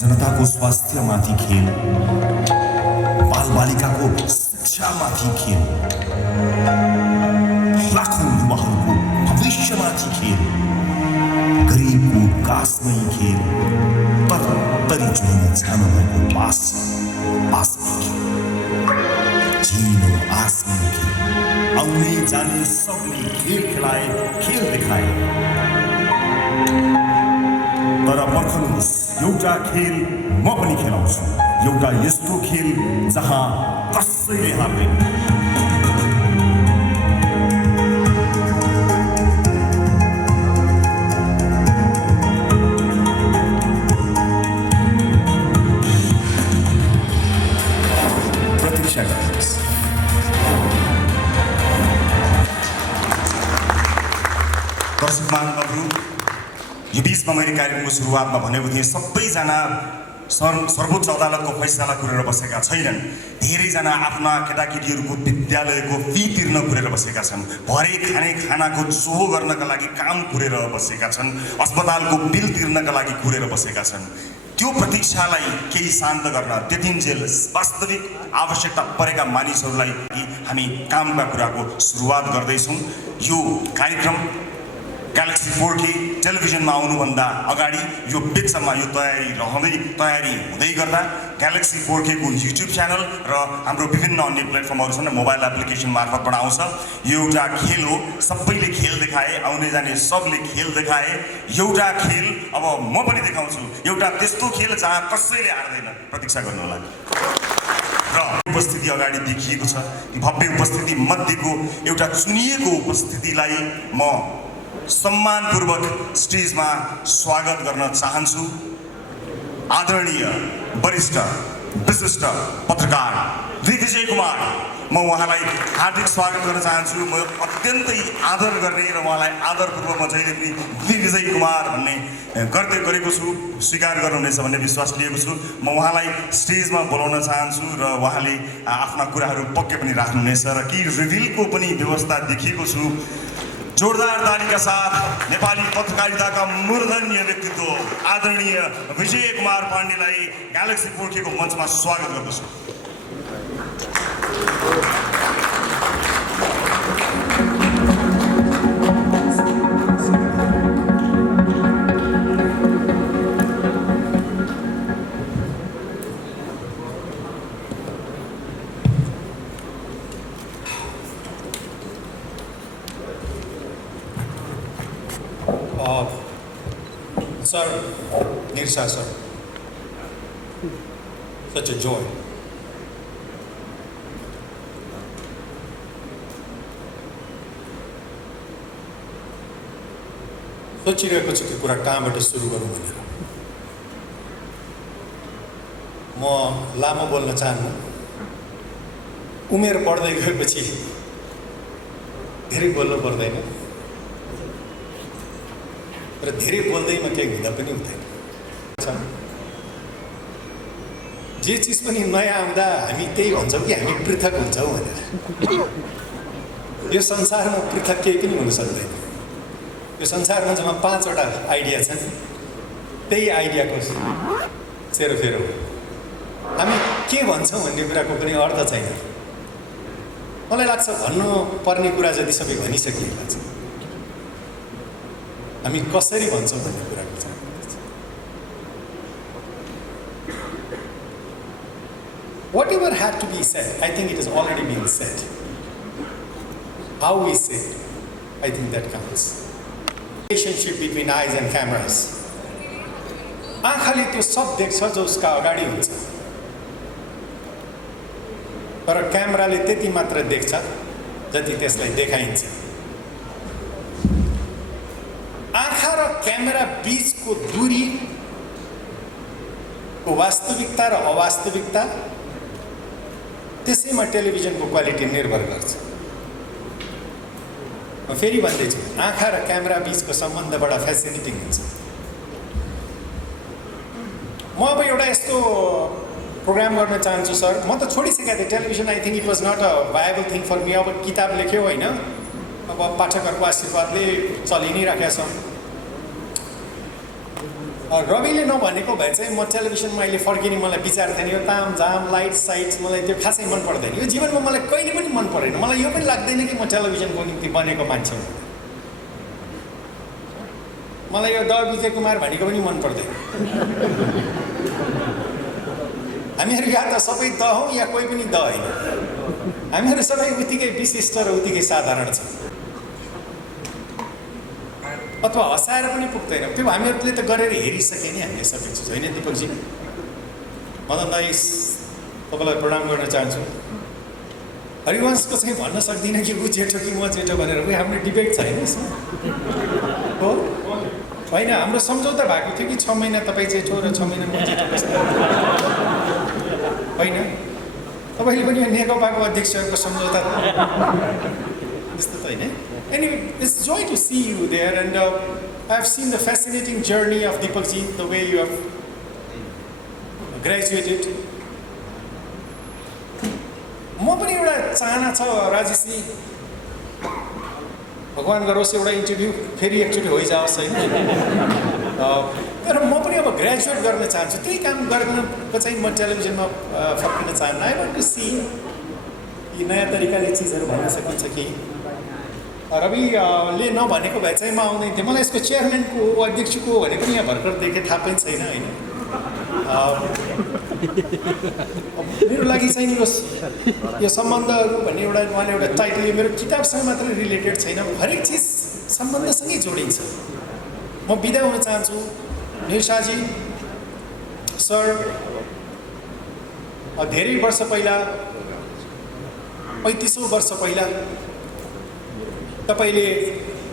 जनताको स्वास्थ्यमाथि खेल, बालबालिकाको शिक्षामाथि खेल, लाखौँ युवाहरूको भविष्यमाथि खेल, गरिबको कासमै खेल, तरी जुन छानो भएको पासमै खेल, जिनो आसमै खेल, आउने जाने सबले खेल खेलाए, खेल देखाए। तर पर्खनुहोस्, एउटा खेल म पनि खेलाउँछु, एउटा यस्तो खेल जहाँ कसैले हार्दैन। प्रतीक्षा गर्नुहोस्। दर्शक महानुभावहरू, यो बिचमा मैले कार्यक्रमको सुरुवातमा भनेको थिएँ सबैजना सर्वोच्च अदालतको फैसला कुरेर बसेका छैनन्। धेरैजना आफ्ना केटाकेटीहरूको विद्यालयको फी तिर्न कुरेर बसेका छन्, भरे खाने खानाको चोहो गर्नका लागि काम कुरेर बसेका छन्, अस्पतालको बिल तिर्नका लागि कुरेर बसेका छन्। त्यो प्रतीक्षालाई केही शान्त गर्न त्यतिन्जेल वास्तविक आवश्यकता परेका मानिसहरूलाई हामी कामका कुराको सुरुवात गर्दैछौँ। यो कार्यक्रम ग्यालेक्सी 4K टेलिभिजनमा आउनुभन्दा अगाडि यो बिचमा यो तयारी हुँदै गर्दा ग्यालेक्सी 4K को युट्युब च्यानल र हाम्रो विभिन्न अन्य प्लेटफर्महरू छन्, मोबाइल एप्लिकेसन मार्फतबाट आउँछ। यो एउटा खेल हो, सबैले खेल देखाए, आउने जाने सबले खेल देखाए। एउटा खेल अब म पनि देखाउँछु, एउटा त्यस्तो खेल जहाँ कसैले हार्दैन। प्रतीक्षा गर्नु होला। र उपस्थिति अगाडि देखिएको छ, भव्य उपस्थिति मध्येको एउटा चुनिएको उपस्थितिलाई म सम्मानपूर्वक स्टेजमा स्वागत गर्न चाहन्छु। आदरणीय वरिष्ठ विशिष्ट पत्रकार दिग्विजय कुमार, म उहाँलाई हार्दिक स्वागत गर्न चाहन्छु। म अत्यन्तै आदर गर्ने र उहाँलाई आदरपूर्वक म जहिले पनि दिग्विजय कुमार भन्ने गर्दै गरेको छु, स्वीकार गर्नुहुनेछ भन्ने विश्वास लिएको छु। म उहाँलाई स्टेजमा बोलाउन चाहन्छु र उहाँले आफ्ना कुराहरू पक्कै पनि राख्नुहुनेछ र केही रिभिलको पनि व्यवस्था देखिएको छु। जोरदार तालीका साथ नेपाली पत्रकारिताका मूर्धन्य व्यक्तित्व आदरणीय विजय कुमार पाण्डेलाई ग्यालेक्सी 4K को मञ्चमा स्वागत गर्दछु। Sir, Nirsa sir, such a joy. सोचिरहेको छु त्यो कुरा कहाँबाट सुरु गरौँ भनेर। म लामो बोल्न चाहन्न, उमेर बढ्दै गएपछि धेरै बोल्नु पर्दैन र धेरै बोल्दैमा केही हुँदा पनि हुँदैन। जे चिज पनि नयाँ आउँदा हामी त्यही भन्छौँ कि हामी पृथक हुन्छौँ भनेर। यो संसारमा पृथक केही पनि हुन सक्दैन। यो संसारमा जम्मा 5वटा आइडिया छन्, त्यही आइडियाको सेरोफेरो हो। हामी के भन्छौँ भन्ने कुराको कुनै अर्थ छैन। मलाई लाग्छ भन्नु पर्ने कुरा जति सबै भनिसकिएका छ, हामी कसरी भन्छौँ भन्ने कुराको छ। Whatever had to be said, I think it has already been said. How we say it, I think that counts. Relationship between eyes and cameras. आँखाले त्यो सब देख्छ जो उसका अगाडि हुन्छ, तर क्यामेराले त्यति मात्र देख्छ जति त्यसलाई देखाइन्छ। आँखा र क्यामेरा बीचको दूरी को वास्तविकता र अवास्तविकता, त्यसैमा टेलिभिजनको क्वालिटी निर्भर गर्छ। म फेरि भन्दैछु, आँखा र क्यामेरा बीचको सम्बन्ध बडा फेसिनेटिङ हुन्छ। म अब एउटा यस्तो प्रोग्राम गर्न चाहन्छु सर। म त छोडिसकेको थिएँ television. I think it was not a viable thing for me. अब किताब लेख्यो होइन, अब पाठकहरूको आशीर्वादले चलि नै राखेको छ। रविले नभनेको भए चाहिँ म टेलिभिजनमा अहिले फर्किने मलाई विचार थिएन। यो तामझाम लाइट साइट मलाई त्यो खासै मन पर्दैन। यो जीवनमा मलाई कहिले पनि मन परेन। मलाई यो पनि लाग्दैन कि म टेलिभिजनको निम्ति बनेको मान्छे हो। मलाई यो द विजय कुमार भनेको पनि मन पर्दैन। हामीहरू या त सबै द हौँ या कोही पनि द होइन। हामीहरू सबै उत्तिकै विशिष्ट र उत्तिकै साधारण छ, अथवा हँसाएर पनि पुग्दैन। त्यो हामीहरूले त गरेर हेरिसके नि हामीले सबै चिज होइन। दिपकजी, मदन दाइ तपाईँलाई प्रणाम गर्न चाहन्छु। हरिवंशको चाहिँ भन्न सक्दिनँ कि ऊ जेठो कि म जेठो भनेर। उयो हाम्रो डिबेट छैन हो होइन। हाम्रो सम्झौता भएको थियो कि 6 महिना तपाईँ जेठो र 6 महिना म जेठो होइन। तपाईँले पनि नेकपाको अध्यक्षहरूको सम्झौता त्यस्तो त होइन। Anyway, it's joy to see you there, and I've seen the fascinating journey of Deepakji, the way you have graduated. म पनि एउटा चाहना छ राजेशजी, भगवान गरोस् एउटा इन्टरभ्यू फेरि एकचोटि होइजाओस् होइन। तर म पनि अब ग्रेजुएट गर्न चाहन्छु। त्यही काम गर्नको चाहिँ म टेलिभिजनमा फर्किन चाहन्न। आई वान्ट टु सी यी नयाँ तरिकाले चिजहरू भन्न सकिन्छ कि। रविले नभनेको भए चाहिँ म आउँदैन थिएँ। मलाई यसको चेयरम्यानको अध्यक्षको भनेको पनि यहाँ भर्खर देखेँ, थाहा पनि छैन होइन। मेरो लागि चाहिँ यो सम्बन्धहरू भन्ने एउटा उहाँले एउटा टाइटल, यो मेरो किताबसँग मात्रै रिलेटेड छैन, हरेक चिज सम्बन्धसँगै जोडिन्छ। म बिदा हुन चाहन्छु। निरशाजी सर, धेरै वर्ष पहिला, 35औं वर्ष पहिला तपाईँले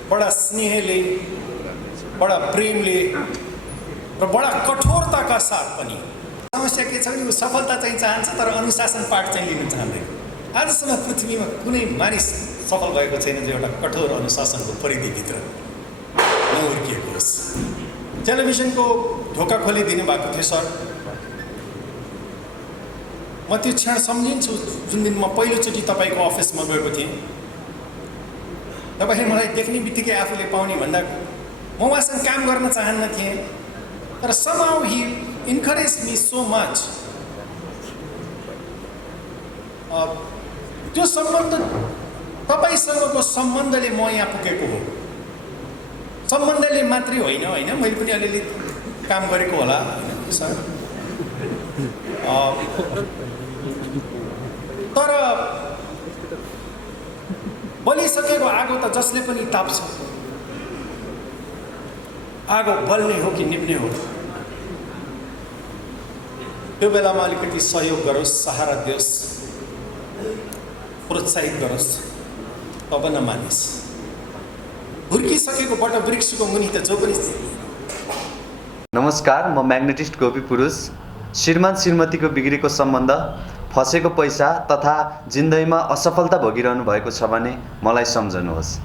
बडा स्नेहले, बडा प्रेमले र बडा कठोरताका साथ पनि, समस्या के छ भने सफलता चाहिँ चाहन्छ तर अनुशासन पाठ चाहिँ लिन चाहँदैन। आजसम्म पृथ्वीमा कुनै मानिस सफल भएको छैन जो एउटा कठोर अनुशासनको परिधिभित्र नहुर्किएको होस्। टेलिभिजनको ढोका खोलिदिनु भएको थियो सर। म त्यो क्षण सम्झिन्छु जुन दिन म पहिलोचोटि तपाईँको अफिसमा गएको थिएँ। तपाईँले मलाई देख्ने बित्तिकै आफूले पाउने भन्दा म उहाँसँग काम गर्न चाहन्न थिएँ, तर somehow he encouraged me so much. त्यो सम्बन्ध, तपाईँसँगको सम्बन्धले म यहाँ पुगेको हो। सम्बन्धले मात्रै होइन होइन, मैले पनि अलिअलि काम गरेको होला होइन सर। तर बलिसकेको आगो त जसले पनि ताप्छ। आगो बल्ने हो कि निप्ने हो, त्यो बेलामा अलिकति सहयोग गरोस्, सहारा दियोस्, प्रोत्साहित गरोस्, तब नमानिस्। हुर्किसकेको बट वृक्षको मुनि त जो पनि। नमस्कार, म म्याग्नेटिस्ट गोपी पुरुष। श्रीमान श्रीमतीको बिग्रेको सम्बन्ध फसेको पैसा तथा जिन्दगीमा असफलता भोगिरहनु भएको छ भने मलाई सम्झनुहोस्।